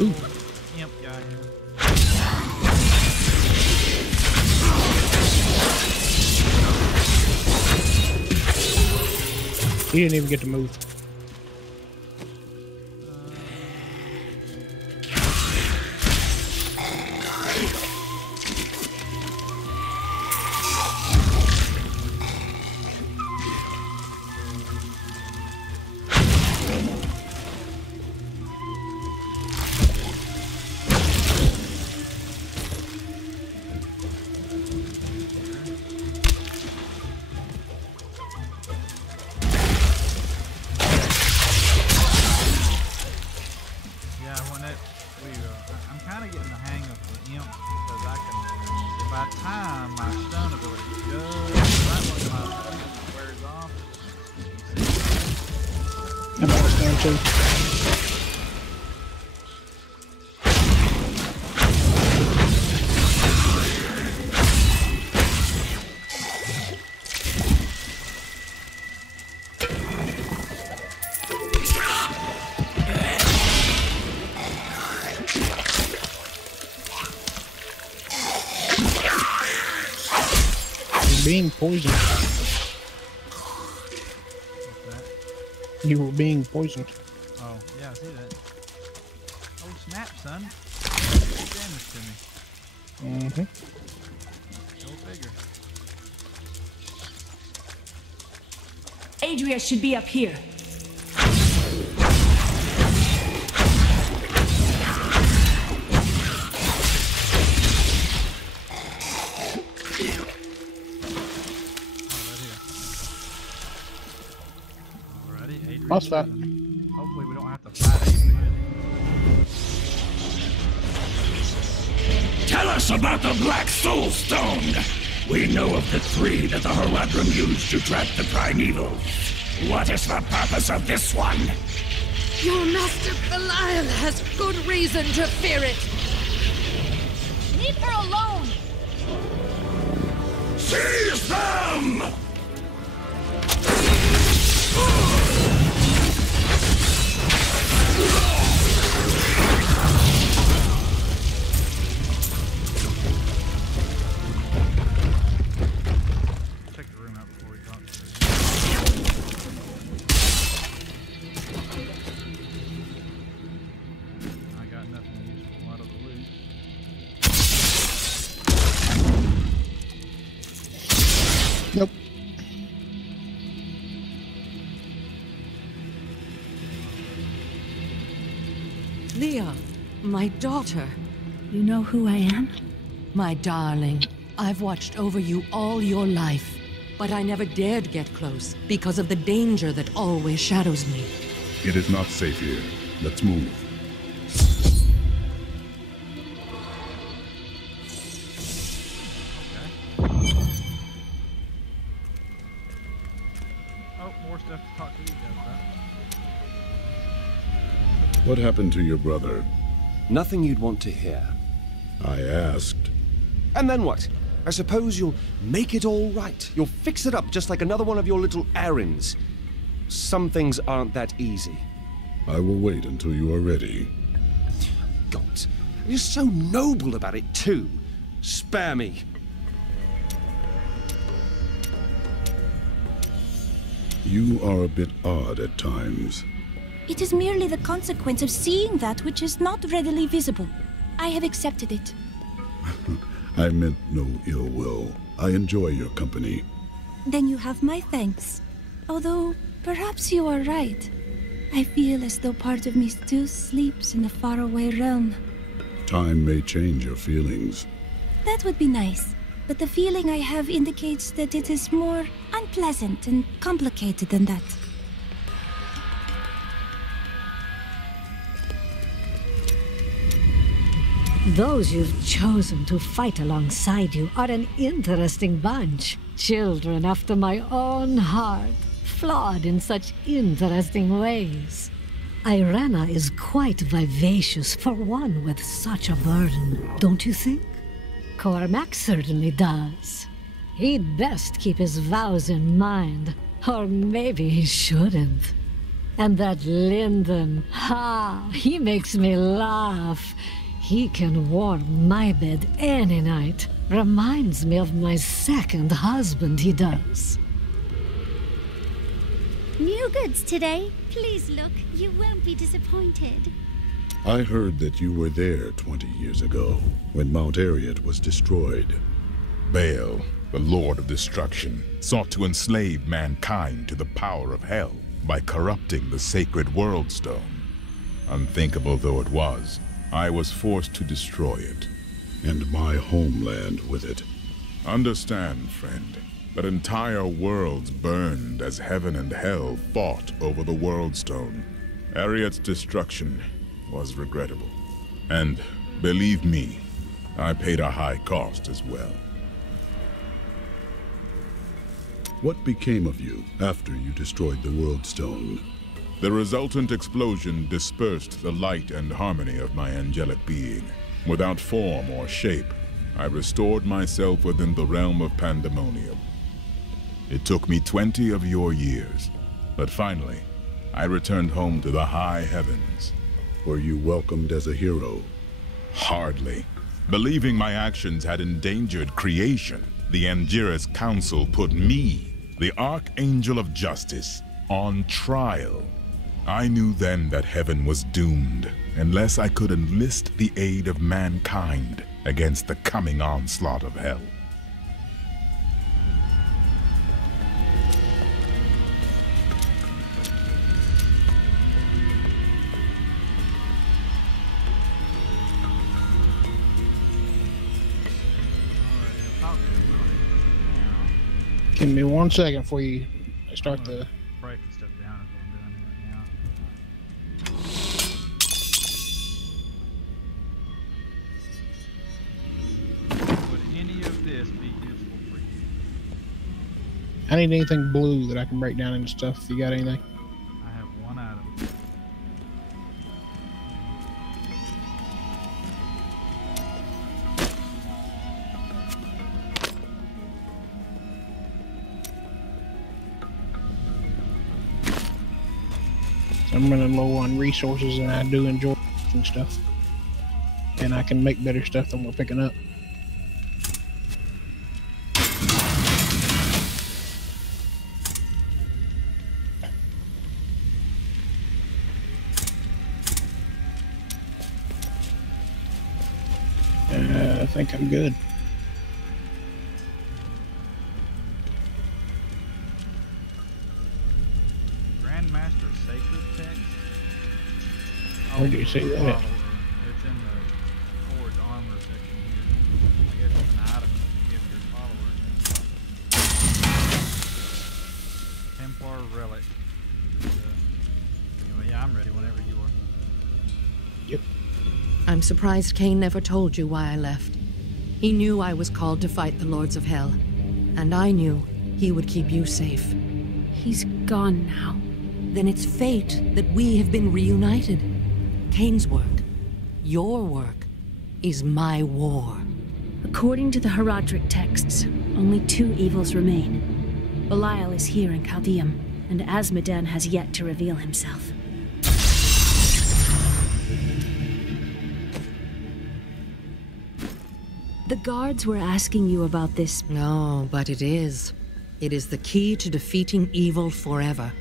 Ooh. Imp guy here. He didn't even get to move. I'm kind of getting the hang of the imp because I can, if I time my stun ability just right when my imp wears off. I'm out of stun too. Being poisoned. You were being poisoned. Oh, yeah, I see that. Oh, snap, son. Good damage to me. Mm-hmm. Go figure. Adria should be up here. What's that? Hopefully we don't have to fight Adrian. Tell us about the Black Soul Stone. We know of the three that the Horadrim used to trap the Primevals. What is the purpose of this one? Your master Belial has good reason to fear it. Leave her alone. Seize them! Check the room out before we talk to her. I got nothing useful out of the loot. Nope. Leah, my daughter. You know who I am? My darling, I've watched over you all your life, but I never dared get close because of the danger that always shadows me. It is not safe here. Let's move. Oh, more stuff to talk to you guys about. What happened to your brother? Nothing you'd want to hear. I asked. And then what? I suppose you'll make it all right. You'll fix it up just like another one of your little errands. Some things aren't that easy. I will wait until you are ready. God, you're so noble about it too. Spare me. You are a bit odd at times. It is merely the consequence of seeing that which is not readily visible. I have accepted it. I meant no ill will. I enjoy your company. Then you have my thanks. Although, perhaps you are right. I feel as though part of me still sleeps in a faraway realm. Time may change your feelings. That would be nice, but the feeling I have indicates that it is more unpleasant and complicated than that. Those you've chosen to fight alongside you are an interesting bunch. Children after my own heart, flawed in such interesting ways. Irena is quite vivacious for one with such a burden, don't you think? Cormac certainly does. He'd best keep his vows in mind, or maybe he shouldn't. And that Lyndon, he makes me laugh. He can warm my bed any night. Reminds me of my second husband, he does. New goods today. Please look. You won't be disappointed. I heard that you were there 20 years ago, when Mount Arreat was destroyed. Baal, the Lord of Destruction, sought to enslave mankind to the power of hell by corrupting the sacred World Stone. Unthinkable though it was, I was forced to destroy it. And my homeland with it. Understand, friend, that entire worlds burned as heaven and hell fought over the World Stone. Arreat's destruction was regrettable. And, believe me, I paid a high cost as well. What became of you after you destroyed the World Stone? The resultant explosion dispersed the light and harmony of my angelic being. Without form or shape, I restored myself within the realm of pandemonium. It took me 20 of your years, but finally, I returned home to the high heavens. Were you welcomed as a hero? Hardly. Believing my actions had endangered creation, the Angiras Council put me, the Archangel of Justice, on trial. I knew then that heaven was doomed, unless I could enlist the aid of mankind against the coming onslaught of hell. Give me 1 second before you start the... breaking stuff down is what I'm doing right now. Would any of this be useful for you? I need anything blue that I can break down into stuff. You got anything? I have one item. I'm running low on resources, and I do enjoy stuff. And I can make better stuff than we're picking up. I think I'm good. Grandmaster Sacred Text? Where do you see that? It's in the Forge Armor section here. I guess it's an item that you give your followers. Templar Relic. Anyway, yeah, I'm ready whenever you are. Yep. I'm surprised Cain never told you why I left. He knew I was called to fight the Lords of Hell, and I knew he would keep you safe. He's gone now. Then it's fate that we have been reunited. Cain's work, your work, is my war. According to the Herodric texts, only 2 evils remain. Belial is here in Chaldeum, and Asmodan has yet to reveal himself. The guards were asking you about this. No, but it is. It is the key to defeating evil forever.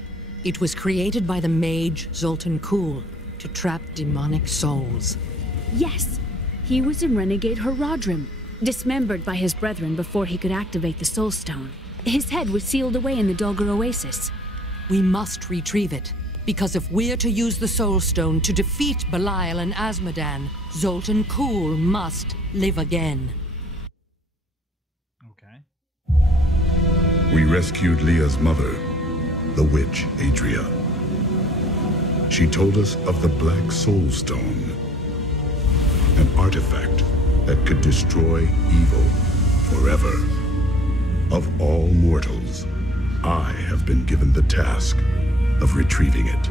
It was created by the mage Zoltan Kuhl to trap demonic souls. Yes, he was in Renegade Herodrim, dismembered by his brethren before he could activate the Soul Stone. His head was sealed away in the Dulgar Oasis. We must retrieve it, because if we're to use the Soul Stone to defeat Belial and Azmodan, Zoltan Kulle must live again. We rescued Leah's mother, the witch Adria. She told us of the Black Soul Stone, an artifact that could destroy evil forever. Of all mortals, I have been given the task of retrieving it.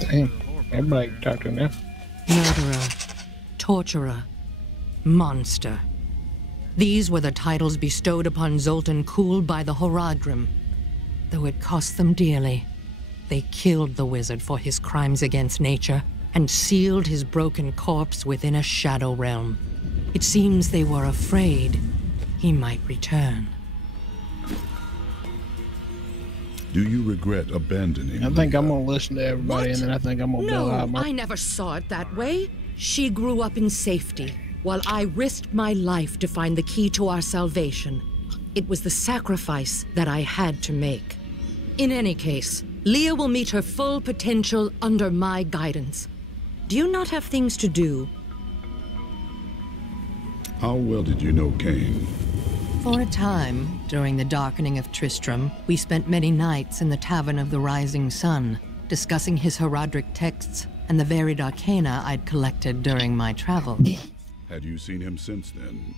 Damn, everybody talking now. Murderer, torturer, monster. These were the titles bestowed upon Zoltan Kulle by the Horadrim. Though it cost them dearly, they killed the wizard for his crimes against nature and sealed his broken corpse within a shadow realm. It seems they were afraid he might return. Do you regret abandoning I think I'm gonna listen to everybody, and then I think I'm gonna bail out No, I never saw it that way. She grew up in safety, while I risked my life to find the key to our salvation. It was the sacrifice that I had to make. In any case, Leah will meet her full potential under my guidance. Do you not have things to do? How well did you know Cain? For a time, during the darkening of Tristram, we spent many nights in the Tavern of the Rising Sun, discussing his Horadric texts and the varied arcana I'd collected during my travels. Had you seen him since then?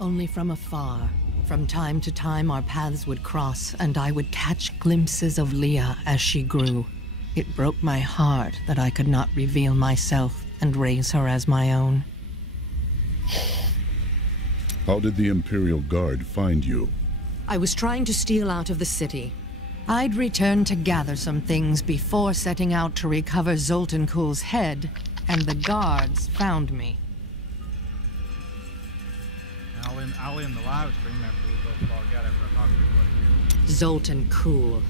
Only from afar. From time to time, our paths would cross, and I would catch glimpses of Leah as she grew. It broke my heart that I could not reveal myself and raise her as my own. How did the Imperial Guard find you? I was trying to steal out of the city. I'd returned to gather some things before setting out to recover Zoltan Kulle's head, and the guards found me. I'll end the live stream after we both log out after I talk to everybody. Zoltan Kulle,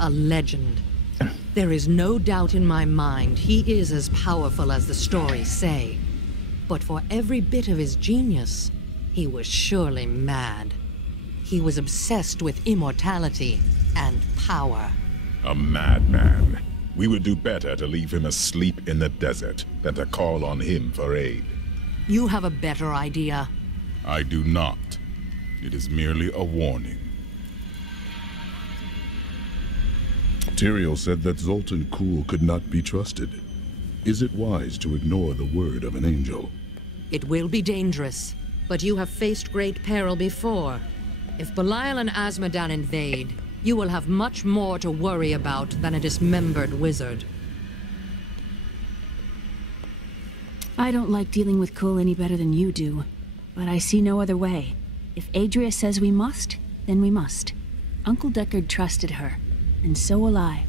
a legend. There is no doubt in my mind he is as powerful as the stories say. But for every bit of his genius, he was surely mad. He was obsessed with immortality and power. A madman. We would do better to leave him asleep in the desert than to call on him for aid. You have a better idea. I do not. It is merely a warning. Tyrael said that Zoltan Kulle could not be trusted. Is it wise to ignore the word of an angel? It will be dangerous, but you have faced great peril before. If Belial and Azmodan invade, you will have much more to worry about than a dismembered wizard. I don't like dealing with Kulle any better than you do, but I see no other way. If Adria says we must, then we must. Uncle Deckard trusted her, and so will I.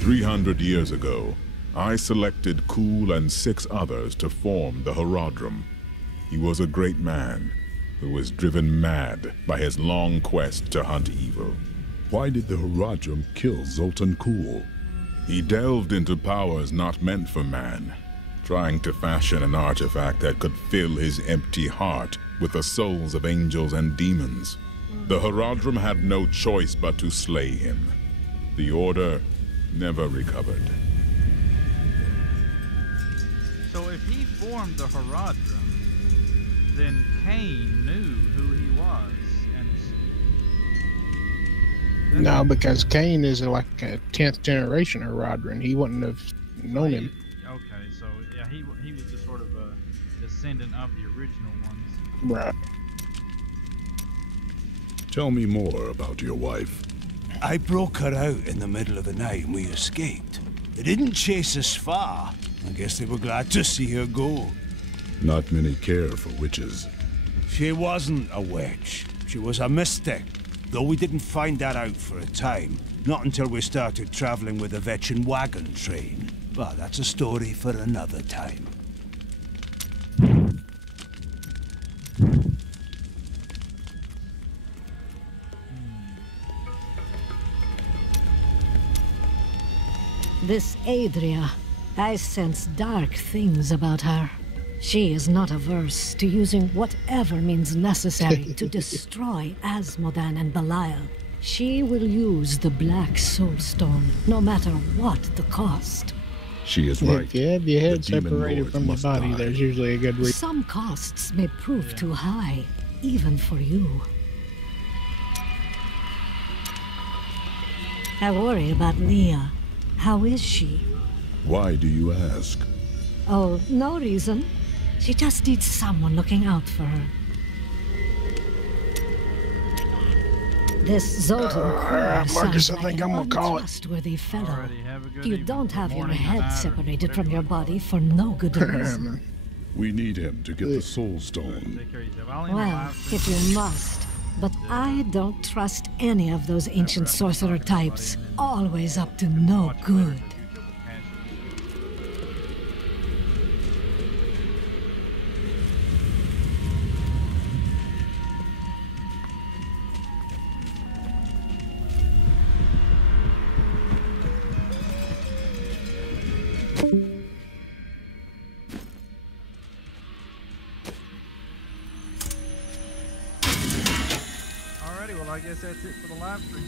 300 years ago, I selected Kulle and 6 others to form the Horadrim. He was a great man who was driven mad by his long quest to hunt evil. Why did the Horadrim kill Zoltan Kulle? He delved into powers not meant for man, trying to fashion an artifact that could fill his empty heart with the souls of angels and demons. The Horadrim had no choice but to slay him. The Order never recovered. So if he formed the Horadrim, then Cain knew who he was, and no, because Cain is like a 10th generation Horadrim. He wouldn't have known him. Okay, so yeah, he was just sort of a descendant of the original ones. Right. Tell me more about your wife. I broke her out in the middle of the night and we escaped. They didn't chase us far. I guess they were glad to see her go. Not many care for witches. She wasn't a witch. She was a mystic. Though we didn't find that out for a time. Not until we started traveling with the Vetchin wagon train. But that's a story for another time. This Adria, I sense dark things about her. She is not averse to using whatever means necessary to destroy Asmodan and Belial. She will use the Black Soulstone, no matter what the cost. She is right. If you have your head The demon separated lords from your must body, die. there's usually a good reason. Some costs may prove too high, even for you. I worry about Leah. How is she? Why do you ask? Oh, no reason. She just needs someone looking out for her. This Zoltan Marcus, sounds I like think an I'm gonna call it. untrustworthy fellow. Alrighty, have a good You evening. don't have your Morning, head night, or separated whatever from you your wanna call body for no good reason. We need him to get the soul stone. Take care of yourself. I'll end the Well, live stream. if you must. But I don't trust any of those ancient sorcerer types. Always up to no good. Alrighty, well I guess that's it for the live stream.